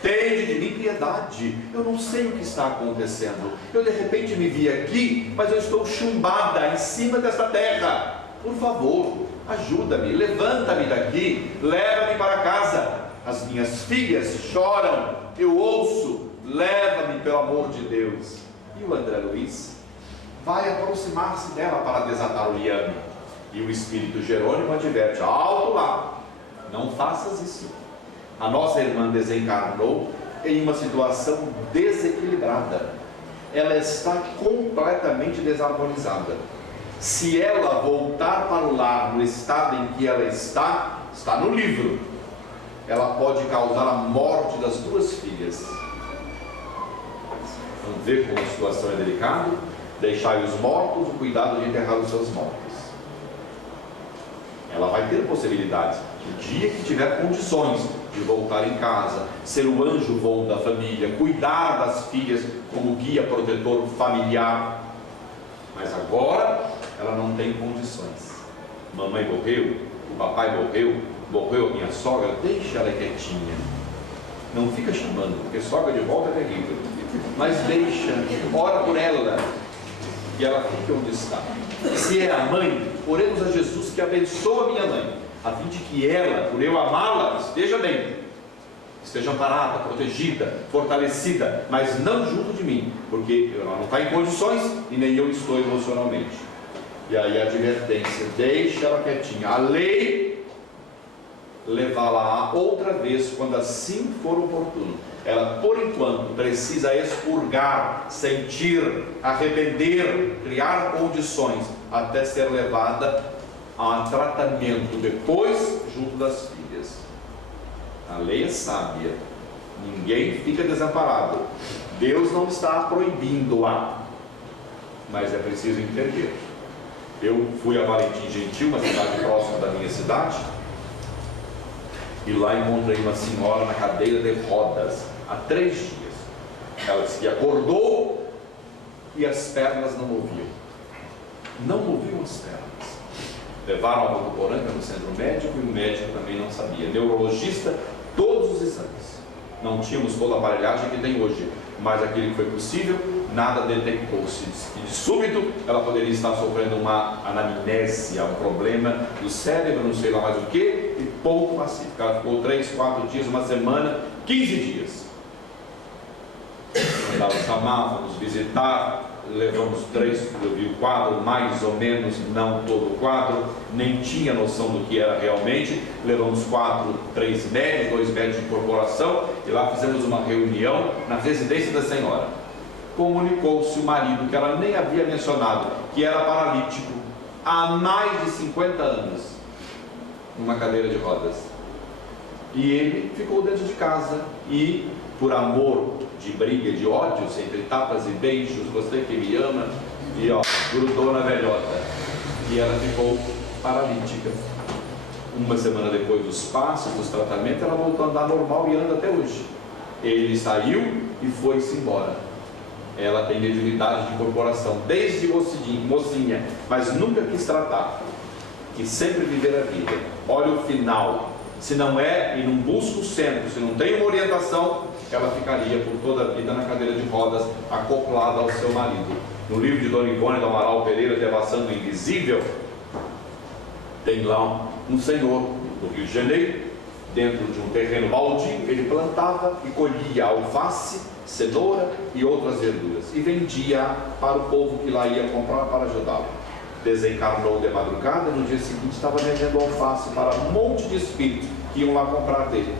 tende de mim piedade. Eu não sei o que está acontecendo. Eu de repente me vi aqui, mas eu estou chumbada em cima desta terra. Por favor, ajuda-me, levanta-me daqui, leva-me para casa. As minhas filhas choram, eu ouço, leva-me pelo amor de Deus. E o André Luiz vai aproximar-se dela para desatar o liame. E o espírito Jerônimo adverte: alto lá, não faças isso. A nossa irmã desencarnou em uma situação desequilibrada. Ela está completamente desarmonizada. Se ela voltar para o lar no estado em que ela está no livro, ela pode causar a morte das 2 filhas. Vamos ver como a situação é delicada. Deixai os mortos o cuidado de enterrar os seus mortos. Ela vai ter possibilidades, no dia que tiver condições de voltar em casa, ser o anjo bom da família, cuidar das filhas como guia protetor familiar. Mas agora ela não tem condições. Mamãe morreu, o papai morreu a minha sogra, deixa ela quietinha. Não fica chamando, porque sogra de volta é terrível. Mas deixa, ora por ela, e ela fica onde está. Se é a mãe, oremos a Jesus que abençoa a minha mãe, a fim de que ela, por eu amá-la, esteja bem, esteja amparada, protegida, fortalecida, mas não junto de mim, porque ela não está em condições e nem eu estou emocionalmente. E aí a advertência: deixa ela quietinha. A lei levá-la outra vez quando assim for oportuno. Ela, por enquanto, precisa expurgar, sentir, arrepender, criar condições até ser levada a tratamento depois junto das filhas. A lei é sábia. Ninguém fica desamparado. Deus não está proibindo-a, mas é preciso entender. Eu fui a Valentim Gentil, uma cidade próxima da minha cidade, e lá encontrei uma senhora na cadeira de rodas há 3 dias. Ela disse que acordou e as pernas não moviam. Não moviam as pernas. Levaram a Votuporanga no centro médico e o médico também não sabia. Neurologista, todos os exames. Não tínhamos toda a aparelhagem que tem hoje, mas aquele que foi possível, nada detectou-se. E de súbito ela poderia estar sofrendo uma anamnésia, um problema do cérebro, não sei lá mais o que, e pouco pacífico. Ela ficou 3, 4 dias, uma semana, 15 dias. Mandava chamar, fomos visitar, levamos 3, eu vi o quadro, mais ou menos, não todo o quadro, nem tinha noção do que era realmente. Levamos 3 médicos, 2 médicos de incorporação, e lá fizemos uma reunião na residência da senhora. Comunicou-se o marido, que ela nem havia mencionado, que era paralítico há mais de 50 anos, numa cadeira de rodas, e ele ficou dentro de casa, e por amor de briga, de ódios, entre tapas e beijos, você que me ama, e ó, grudou na velhota, e ela ficou paralítica. Uma semana depois dos passos, dos tratamentos, ela voltou a andar normal e anda até hoje. Ele saiu e foi-se embora. Ela tem mediunidade de incorporação desde mocinha, mas nunca quis tratar, quis sempre viver a vida. Olha o final. Se não é, e não busca o centro, se não tem uma orientação, ela ficaria por toda a vida na cadeira de rodas, acoplada ao seu marido. No livro de Dona Ivone do Amaral Pereira, Devassando o Invisível, tem lá um senhor do Rio de Janeiro, dentro de um terreno baldio, ele plantava e colhia alface, cenoura e outras verduras, e vendia para o povo que lá ia comprar para ajudá-lo. Desencarnou de madrugada, no dia seguinte estava vendendo alface para um monte de espíritos que iam lá comprar dele.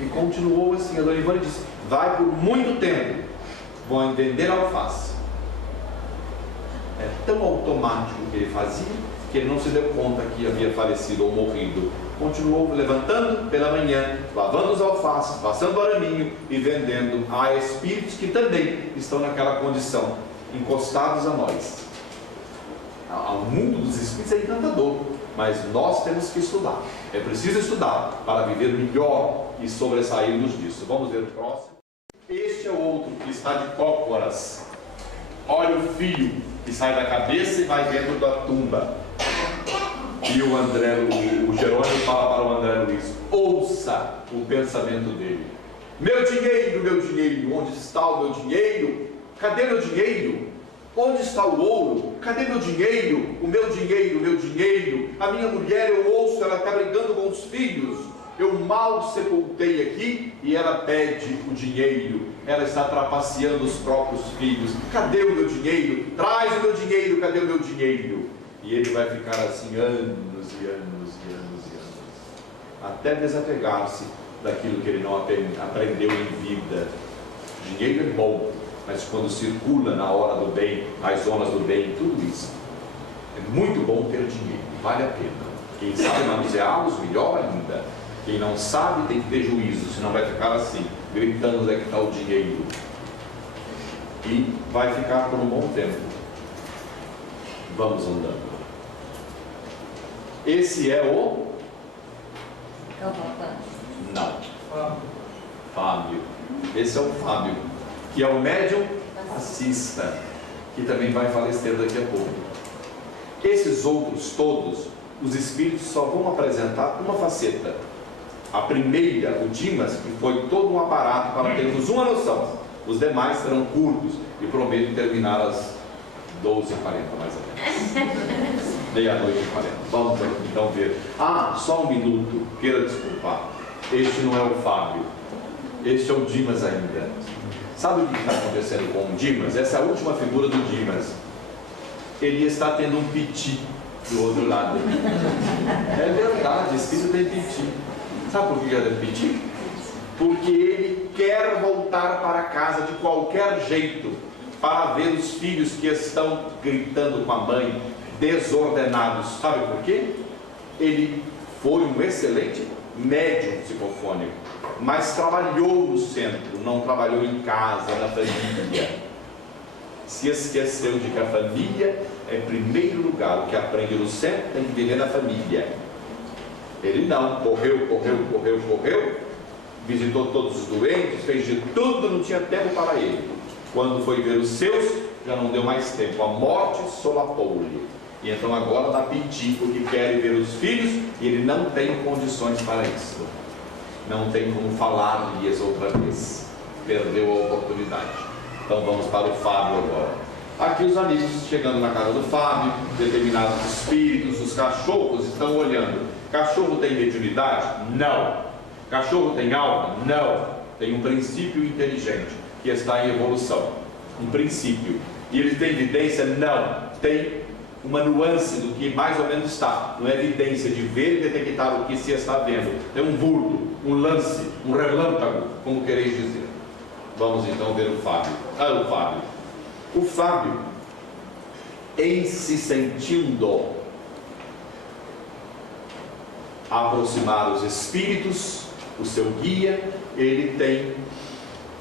E continuou assim. A Dona Ivone disse: vai por muito tempo, vão vender alface. É tão automático que ele fazia, que ele não se deu conta que havia falecido ou morrido. Continuou levantando pela manhã, lavando os alfaces, passando araminho e vendendo a espíritos que também estão naquela condição, encostados a nós. O mundo dos espíritos é encantador, mas nós temos que estudar. É preciso estudar para viver melhor e sobressairmos disso. Vamos ver o próximo. Este é o outro que está de cócoras. Olha o fio que sai da cabeça e vai dentro da tumba. E o Jerônimo fala para o André Luiz: ouça o pensamento dele. Meu dinheiro, onde está o meu dinheiro? Cadê meu dinheiro? Onde está o ouro? Cadê meu dinheiro? O meu dinheiro. A minha mulher, eu ouço, ela está brigando com os filhos. Eu mal sepultei aqui e ela pede o dinheiro. Ela está trapaceando os próprios filhos. Cadê o meu dinheiro? Traz o meu dinheiro, cadê o meu dinheiro? E ele vai ficar assim anos e anos e anos e anos, até desapegar-se daquilo que ele não aprendeu em vida. Dinheiro é bom, mas quando circula na hora do bem, nas zonas do bem, tudo isso, é muito bom ter dinheiro, vale a pena. Quem sabe manuseá-los, melhor ainda. Quem não sabe tem que ter juízo, senão vai ficar assim, gritando onde é que está o dinheiro. E vai ficar por um bom tempo. Vamos andando. Esse é o... Não. Fábio. Esse é o Fábio, que é o médium assista, que também vai falecer daqui a pouco. Esses outros todos, os espíritos só vão apresentar uma faceta. A primeira, o Dimas, que foi todo um aparato para termos uma noção. Os demais serão curtos e prometo terminar às 12h40 mais ou menos. Meia-noite e 40. Vamos então ver. Só um minuto, queira desculpar. Este não é o Fábio. Este é o Dimas ainda. Sabe o que está acontecendo com o Dimas? Essa é a última figura do Dimas. Ele está tendo um piti do outro lado. É verdade, espírito tem piti. Sabe por que ele tem piti? Porque ele quer voltar para casa de qualquer jeito, para ver os filhos que estão gritando com a mãe, desordenados. Sabe por quê? Ele foi um excelente médium psicofônico, mas trabalhou no centro, não trabalhou em casa, na família. Se esqueceu de que a família é em primeiro lugar. O que aprende no centro tem que viver na família. Ele não, correu, visitou todos os doentes, fez de tudo, não tinha tempo para ele. Quando foi ver os seus, já não deu mais tempo, a morte solapou-lhe. E então agora está pedindo, porque quer ver os filhos, e ele não tem condições para isso. Não tem como falar-lhes outra vez. Perdeu a oportunidade. Então vamos para o Fábio agora. Aqui os amigos chegando na casa do Fábio, determinados espíritos, os cachorros estão olhando. Cachorro tem mediunidade? Não. Cachorro tem alma? Não. Tem um princípio inteligente, que está em evolução. Um princípio. E ele tem evidência? Não. Tem uma nuance do que mais ou menos está. Não é evidência de ver e detectar o que se está vendo. Tem um vulto, um lance, um relâmpago, como quereis dizer. Vamos então ver o Fábio. O Fábio, em se sentindo aproximar os espíritos, o seu guia, ele tem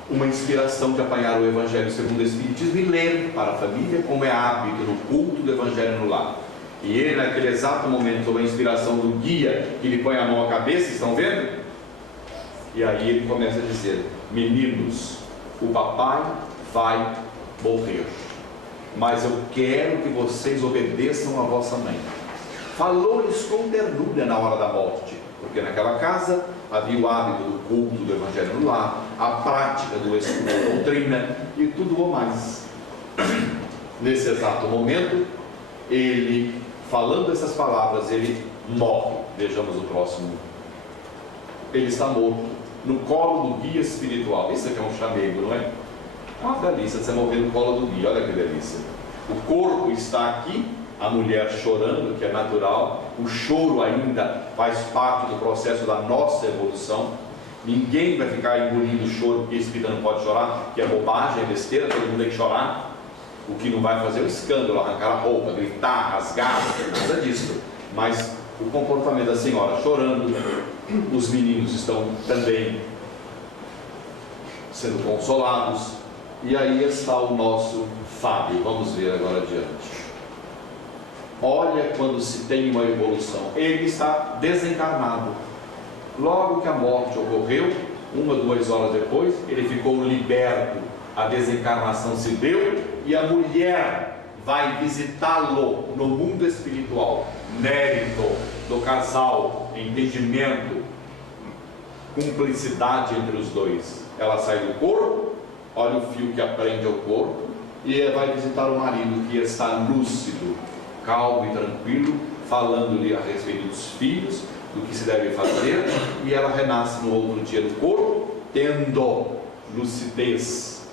uma inspiração de apanhar o Evangelho segundo o Espiritismo e ler para a família, como é hábito no culto do Evangelho no lar. E ele, naquele exato momento, sob a inspiração do guia, que lhe põe a mão à cabeça, estão vendo? E aí ele começa a dizer: meninos, o papai vai morrer, mas eu quero que vocês obedeçam a vossa mãe. Falou-lhes com ternura na hora da morte, porque naquela casa havia o hábito do culto do Evangelho no lar, a prática do estudo da doutrina e tudo o mais. Nesse exato momento, ele, falando essas palavras, ele morre. Vejamos o próximo. Ele está morto no colo do guia espiritual. Isso aqui é um chamego, não é? É uma delícia você morrer no colo do guia, olha que delícia. O corpo está aqui, a mulher chorando, que é natural. O choro ainda faz parte do processo da nossa evolução. Ninguém vai ficar engolindo o choro porque espírita não pode chorar, que é bobagem, é besteira, todo mundo tem que chorar. O que não vai fazer é um escândalo, arrancar a roupa, gritar, rasgar, nada disso. Mas o comportamento da senhora chorando, os meninos estão também sendo consolados. E aí está o nosso Fábio. Vamos ver agora adiante. Olha quando se tem uma evolução. Ele está desencarnado. Logo que a morte ocorreu, 1 ou 2 horas depois, ele ficou liberto. A desencarnação se deu e a mulher vai visitá-lo no mundo espiritual. Mérito do casal, entendimento, cumplicidade entre os dois. Ela sai do corpo, olha o fio que aprende ao corpo, e vai visitar o marido, que está lúcido, calmo e tranquilo, falando-lhe a respeito dos filhos, do que se deve fazer, e ela renasce no outro dia do corpo, tendo lucidez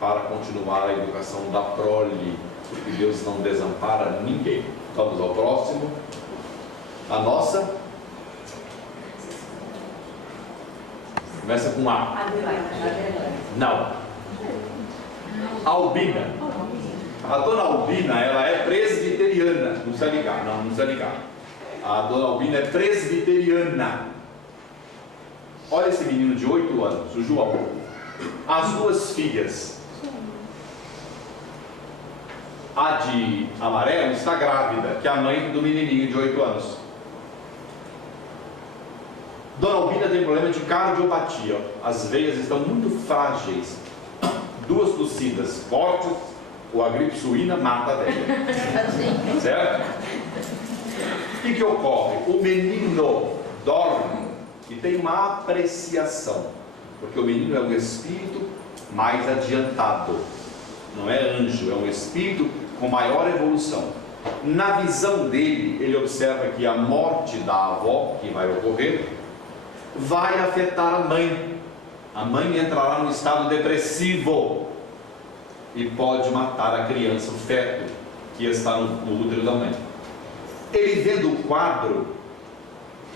para continuar a educação da prole, porque Deus não desampara ninguém. Vamos ao próximo. A nossa começa com A. Não. Albina. A dona Albina, ela é presbiteriana. Não precisa ligar, não precisa ligar. A dona Albina é presbiteriana. Olha esse menino de 8 anos, o João. As 2 filhas. A de amarelo está grávida, que é a mãe do menininho de 8 anos. Dona Albina tem problema de cardiopatia. As veias estão muito frágeis. 2 tossidas fortes, ou a gripe suína mata a velha. Certo? O que ocorre? O menino dorme e tem uma apreciação, porque o menino é um espírito mais adiantado. Não é anjo, é um espírito com maior evolução. Na visão dele, ele observa que a morte da avó, que vai ocorrer, vai afetar a mãe. A mãe entrará no estado depressivo e pode matar a criança, o feto, que está no útero da mãe. Ele vendo o quadro,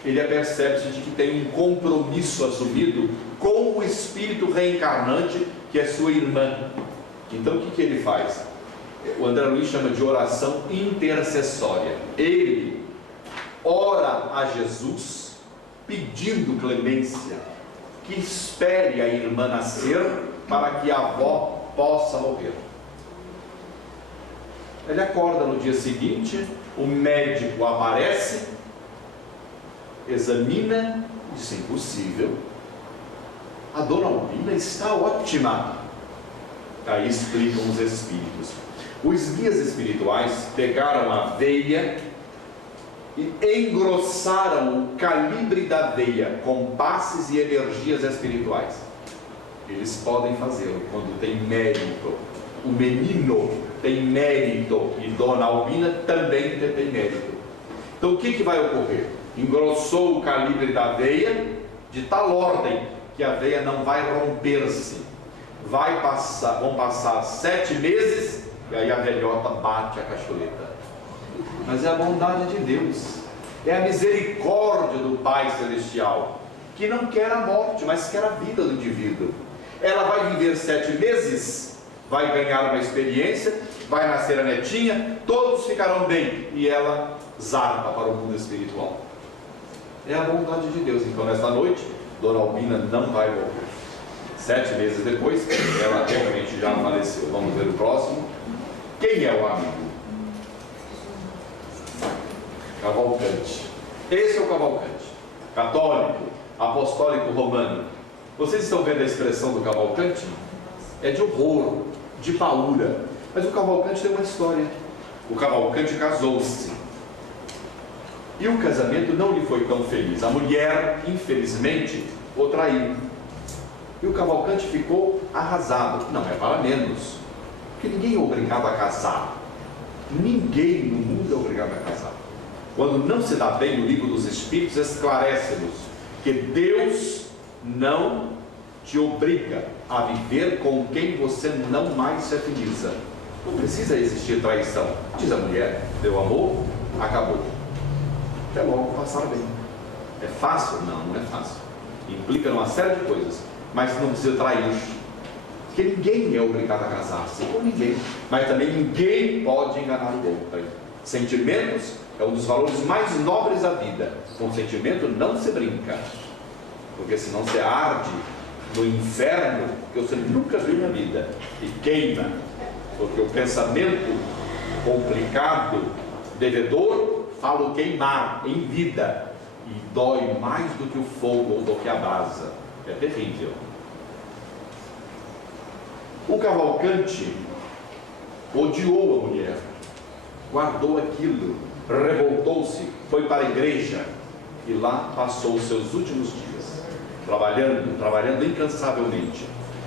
ele apercebe-se de que tem um compromisso assumido com o espírito reencarnante, que é sua irmã. Então o que ele faz? O André Luiz chama de oração intercessória. Ele ora a Jesus pedindo clemência, que espere a irmã nascer para que a avó possa morrer. Ele acorda no dia seguinte, o médico aparece, examina, diz: impossível, a dona Albina está ótima. Aí explicam os espíritos. Os guias espirituais pegaram a veia e engrossaram o calibre da veia com passes e energias espirituais. Eles podem fazê-lo quando tem mérito. O menino tem mérito e dona Albina também tem mérito. Então o que vai ocorrer? Engrossou o calibre da veia de tal ordem que a veia não vai romper-se. Vão passar 7 meses e aí a velhota bate a cacholeta. Mas é a bondade de Deus, é a misericórdia do Pai Celestial, que não quer a morte, mas quer a vida do indivíduo. Ela vai viver 7 meses, vai ganhar uma experiência, vai nascer a netinha, todos ficarão bem, e ela zarpa para o mundo espiritual. É a bondade de Deus. Então nesta noite, dona Albina não vai morrer. 7 meses depois, ela realmente já faleceu. Vamos ver o próximo. Quem é o amigo? Cavalcante. Esse é o Cavalcante, católico, apostólico romano. Vocês estão vendo a expressão do Cavalcante? É de horror, de paura. Mas o Cavalcante tem uma história. O Cavalcante casou-se e o casamento não lhe foi tão feliz. A mulher, infelizmente, o traiu. E o Cavalcante ficou arrasado. Não é para menos, porque ninguém é obrigado a casar. Ninguém no mundo é obrigado a casar. Quando não se dá bem, o livro dos Espíritos esclarece-nos que Deus não te obriga a viver com quem você não mais se afiniza. Não precisa existir traição. Diz a mulher: deu amor, acabou. Até logo, passar bem. É fácil? Não, não é fácil. Implica numa série de coisas, mas não precisa trair. Porque ninguém é obrigado a casar-se com ninguém, mas também ninguém pode enganar o outro. Sentimentos é um dos valores mais nobres da vida. Com sentimento não se brinca, porque senão você arde no inferno que você nunca viu na vida e queima, porque o pensamento complicado, devedor, fala o queimar em vida e dói mais do que o fogo ou do que a brasa. É terrível. O Cavalcante odiou a mulher, guardou aquilo, revoltou-se, foi para a igreja e lá passou os seus últimos dias, trabalhando incansavelmente.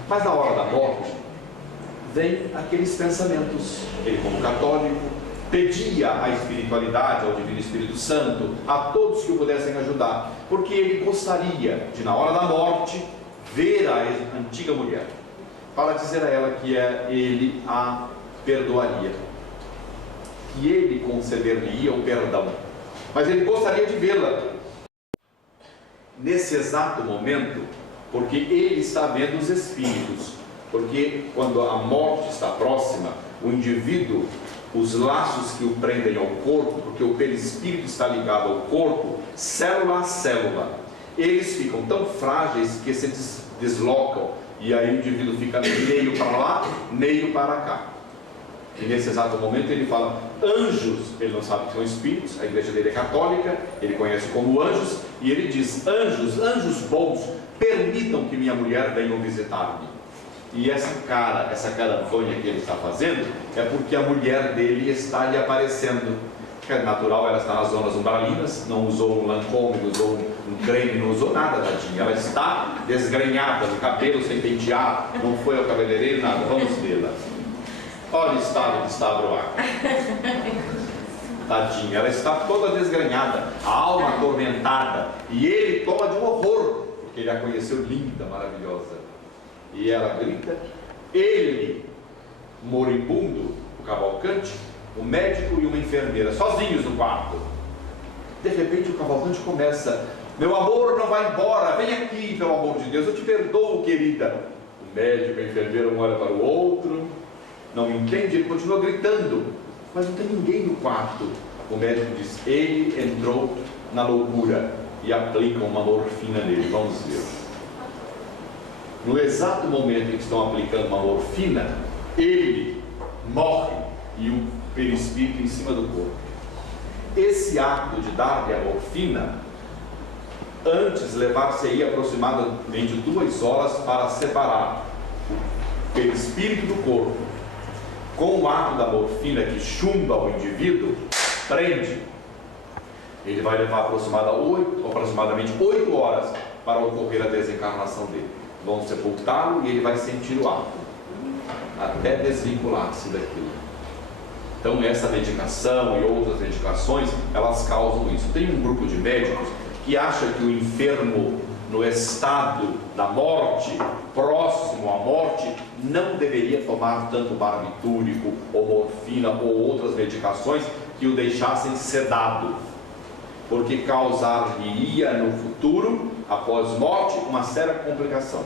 Mas na hora da morte, vem aqueles pensamentos. Ele, como católico, pedia à espiritualidade, ao Divino Espírito Santo, a todos que o pudessem ajudar, porque ele gostaria de, na hora da morte, ver a antiga mulher, para dizer a ela que ele a perdoaria, que ele conceder-lhe-ia o perdão, mas ele gostaria de vê-la nesse exato momento, porque ele está vendo os espíritos, porque quando a morte está próxima, o indivíduo, os laços que o prendem ao corpo, porque o perispírito está ligado ao corpo, célula a célula, eles ficam tão frágeis que se deslocam, e aí o indivíduo fica meio para lá, meio para cá. E nesse exato momento ele fala: anjos, ele não sabe que são espíritos, a igreja dele é católica, ele conhece como anjos, e ele diz: anjos, anjos bons, permitam que minha mulher venha visitar-me. E essa caravana que ele está fazendo é porque a mulher dele está lhe aparecendo. É natural, ela está nas zonas umbralinas, não usou um Lancôme, não usou um creme, não usou nada, tadinha. Ela está desgrenhada, no cabelo sem pentear, não foi ao cabeleireiro, nada. Vamos vê-la. Olha o estado que está a broar. Tadinha, ela está toda desgrenhada, a alma atormentada, e ele toma de um horror, porque ele a conheceu linda, maravilhosa. E ela grita, ele, moribundo, o Cavalcante, o médico e uma enfermeira, sozinhos no quarto. De repente o Cavalcante começa: meu amor, não vai embora, vem aqui, pelo amor de Deus, eu te perdoo, querida. O médico e a enfermeira um olha para o outro, não entende, ele continua gritando, mas não tem ninguém no quarto. O médico diz: ele entrou na loucura, e aplicam uma morfina nele. Vamos ver. No exato momento em que estão aplicando uma morfina, ele morre e o perispírito em cima do corpo. Esse ato de dar-lhe a morfina, antes levar-se-ia aproximadamente 2 horas para separar o perispírito do corpo. Com o ato da morfina que chumba o indivíduo, prende, ele vai levar aproximadamente 8 horas para ocorrer a desencarnação dele. Vão sepultá-lo e ele vai sentir o ato, até desvincular-se daquilo. Então essa medicação e outras medicações, elas causam isso. Tem um grupo de médicos que acha que o enfermo no estado da morte, próximo à morte, não deveria tomar tanto barbitúrico ou morfina ou outras medicações que o deixassem sedado, porque causar-lhe-ia no futuro, após morte, uma séria complicação.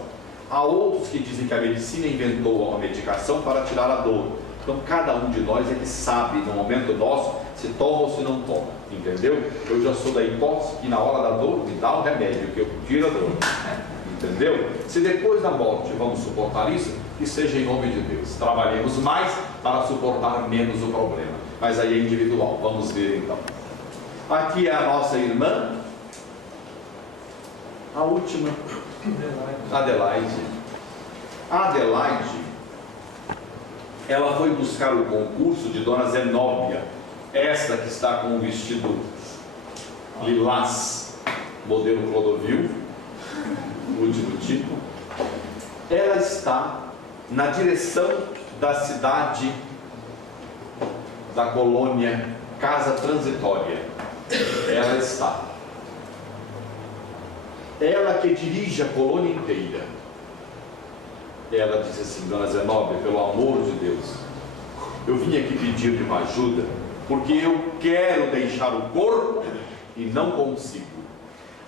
Há outros que dizem que a medicina inventou uma medicação para tirar a dor. Então cada um de nós é que sabe, no momento nosso, se toma ou se não toma, entendeu? Eu já sou da hipótese que na hora da dor me dá um remédio, que eu tiro a dor, entendeu? Se depois da morte vamos suportar isso, que seja em nome de Deus. Trabalhemos mais para suportar menos o problema, mas aí é individual. Vamos ver então. Aqui é a nossa irmã, a última, Adelaide. Adelaide, ela foi buscar o concurso de Dona Zenóbia, esta que está com o vestido lilás, modelo Clodovil, último tipo. Ela está na direção da cidade, da colônia Casa Transitória. Ela está. Ela que dirige a colônia inteira. Ela disse assim: Dona Zenóbia, pelo amor de Deus, eu vim aqui pedir-lhe uma ajuda, porque eu quero deixar o corpo e não consigo.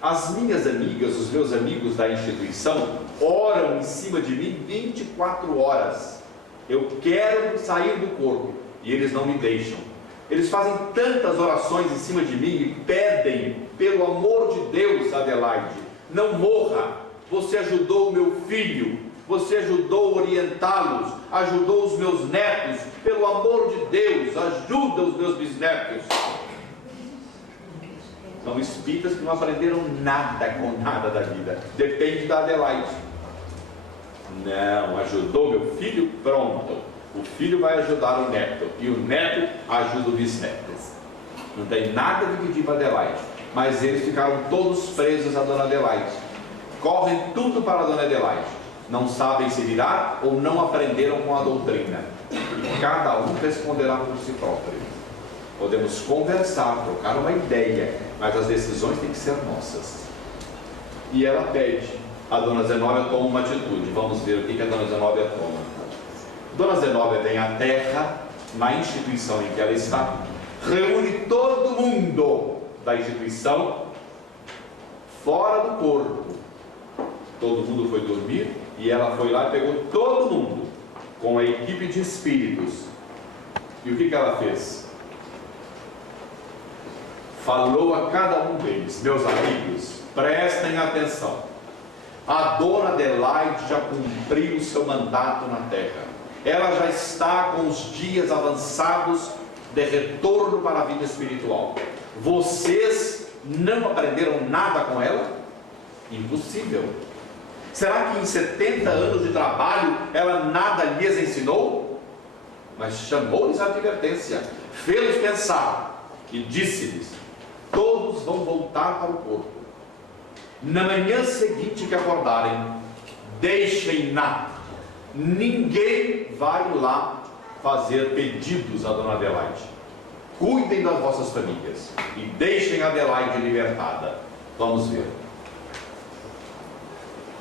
As minhas amigas, os meus amigos da instituição, oram em cima de mim 24 horas. Eu quero sair do corpo e eles não me deixam. Eles fazem tantas orações em cima de mim e pedem, pelo amor de Deus, Adelaide, não morra. Você ajudou o meu filho, você ajudou a orientá-los, ajudou os meus netos, pelo amor de Deus, ajuda os meus bisnetos. São espíritas que não aprenderam nada com nada da vida. Depende da Adelaide. Não, ajudou meu filho, pronto. O filho vai ajudar o neto, e o neto ajuda o bisneto. Não tem nada de pedir para Adelaide, mas eles ficaram todos presos a Dona Adelaide. Correm tudo para a Dona Adelaide. Não sabem se virar ou não aprenderam com a doutrina. E cada um responderá por si próprio. Podemos conversar, trocar uma ideia, mas as decisões têm que ser nossas. E ela pede. A Dona Zenóbia toma uma atitude. Vamos ver o que a Dona Zenóbia toma. Dona Zenóbia vem à terra, na instituição em que ela está, reúne todo mundo da instituição fora do corpo. Todo mundo foi dormir e ela foi lá e pegou todo mundo com a equipe de espíritos. E o que ela fez? Falou a cada um deles: meus amigos, prestem atenção. A Dona Adelaide já cumpriu o seu mandato na terra. Ela já está com os dias avançados de retorno para a vida espiritual. Vocês não aprenderam nada com ela? Impossível. Será que em 70 anos de trabalho ela nada lhes ensinou? Mas chamou-lhes a advertência, fez-los pensar e disse-lhes: todos vão voltar para o corpo. Na manhã seguinte que acordarem, deixem-na. Ninguém vai lá fazer pedidos a Dona Adelaide. Cuidem das vossas famílias e deixem a Adelaide libertada. Vamos ver.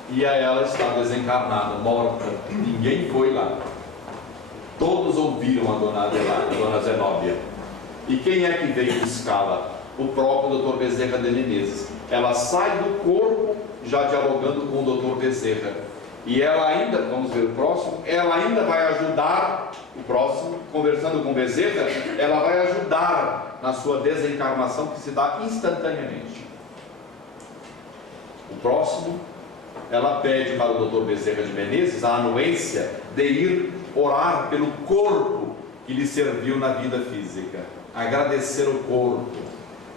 E aí ela está desencarnada, morta. Ninguém foi lá. Todos ouviram a Dona Adelaide, a Dona Zenóbia. E quem é que veio buscá-la? O próprio Dr. Bezerra de Menezes. Ela sai do corpo já dialogando com o Dr. Bezerra. E ela ainda, vamos ver o próximo, ela ainda vai ajudar o próximo, conversando com Bezerra, ela vai ajudar na sua desencarnação, que se dá instantaneamente. o próximo, ela pede para o Dr. Bezerra de Menezes a anuência de ir orar pelo corpo que lhe serviu na vida física, agradecer o corpo,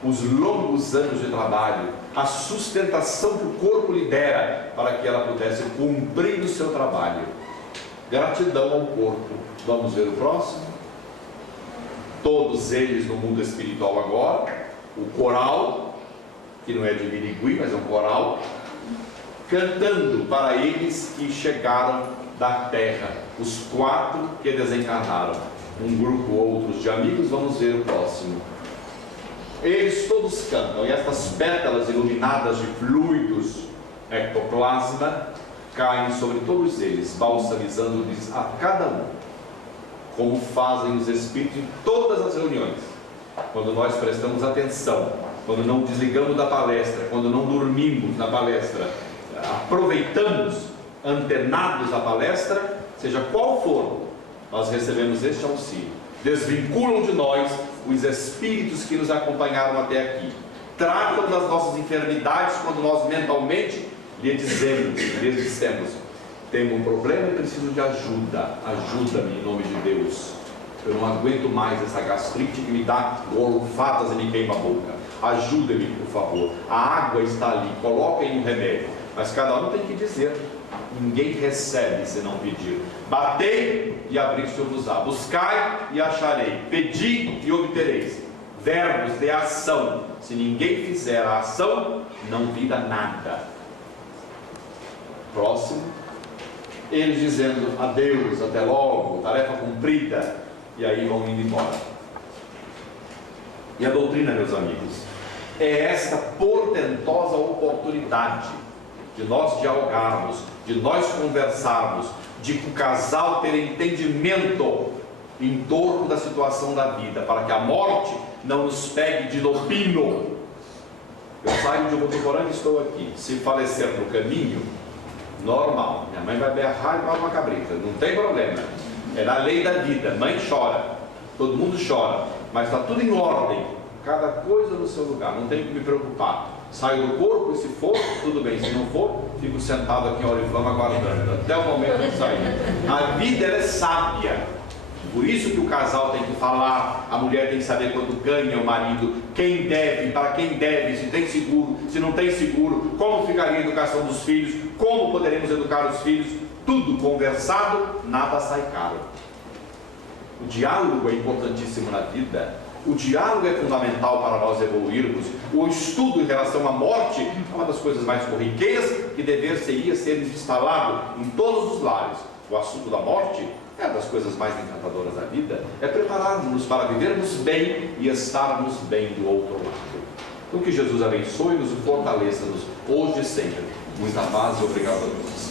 os longos anos de trabalho, a sustentação que o corpo lhe dera para que ela pudesse cumprir o seu trabalho. Gratidão ao corpo. Vamos ver o próximo? Todos eles no mundo espiritual agora, o coral, que não é de Birigui, mas é um coral, cantando para eles que chegaram da terra, os 4 que desencarnaram. Um grupo, outros de amigos. Vamos ver o próximo. Eles todos cantam, e estas pétalas iluminadas de fluidos ectoplasma caem sobre todos eles, balsamizando-lhes a cada um, como fazem os espíritos em todas as reuniões. Quando nós prestamos atenção, quando não desligamos da palestra, quando não dormimos na palestra, aproveitamos, antenados à palestra, seja qual for, nós recebemos este auxílio. Desvinculam de nós os espíritos que nos acompanharam até aqui, tratam das nossas enfermidades quando nós mentalmente lhes dissemos: tenho um problema e preciso de ajuda, ajuda-me em nome de Deus, eu não aguento mais essa gastrite que me dá golfadas e me queima a boca, ajuda-me por favor, a água está ali, coloquem um remédio. Mas cada um tem que dizer, ninguém recebe se não pedir. Batei e abri-se-vos-á, buscai e acharei, pedi e obtereis. Verbos de ação. Se ninguém fizer a ação, não vira nada. Próximo. Eles dizendo adeus, até logo, tarefa cumprida, e aí vão indo embora. E a doutrina, meus amigos, é esta portentosa oportunidade de nós dialogarmos, de nós conversarmos, de o casal ter entendimento em torno da situação da vida, para que a morte não nos pegue de lobino. Eu saio de Votuporanga e estou aqui. Se falecer no caminho, normal, minha mãe vai berrar igual uma cabrita, não tem problema, é da lei da vida. Mãe chora, todo mundo chora, mas está tudo em ordem, cada coisa no seu lugar, não tenho que me preocupar. Saio do corpo e se for, tudo bem, se não for, fico sentado aqui em Oriflama aguardando até o momento de sair. A vida, ela é sábia, por isso que o casal tem que falar, a mulher tem que saber quanto ganha o marido, quem deve, para quem deve, se tem seguro, se não tem seguro, como ficaria a educação dos filhos, como poderemos educar os filhos, tudo conversado, nada sai caro. O diálogo é importantíssimo na vida. O diálogo é fundamental para nós evoluirmos. O estudo em relação à morte é uma das coisas mais corriqueiras que deveria ser instalado em todos os lares. O assunto da morte é uma das coisas mais encantadoras da vida. É prepararmos-nos para vivermos bem e estarmos bem do outro lado. Então que Jesus abençoe-nos e fortaleça-nos hoje e sempre. Muita paz e obrigado a todos.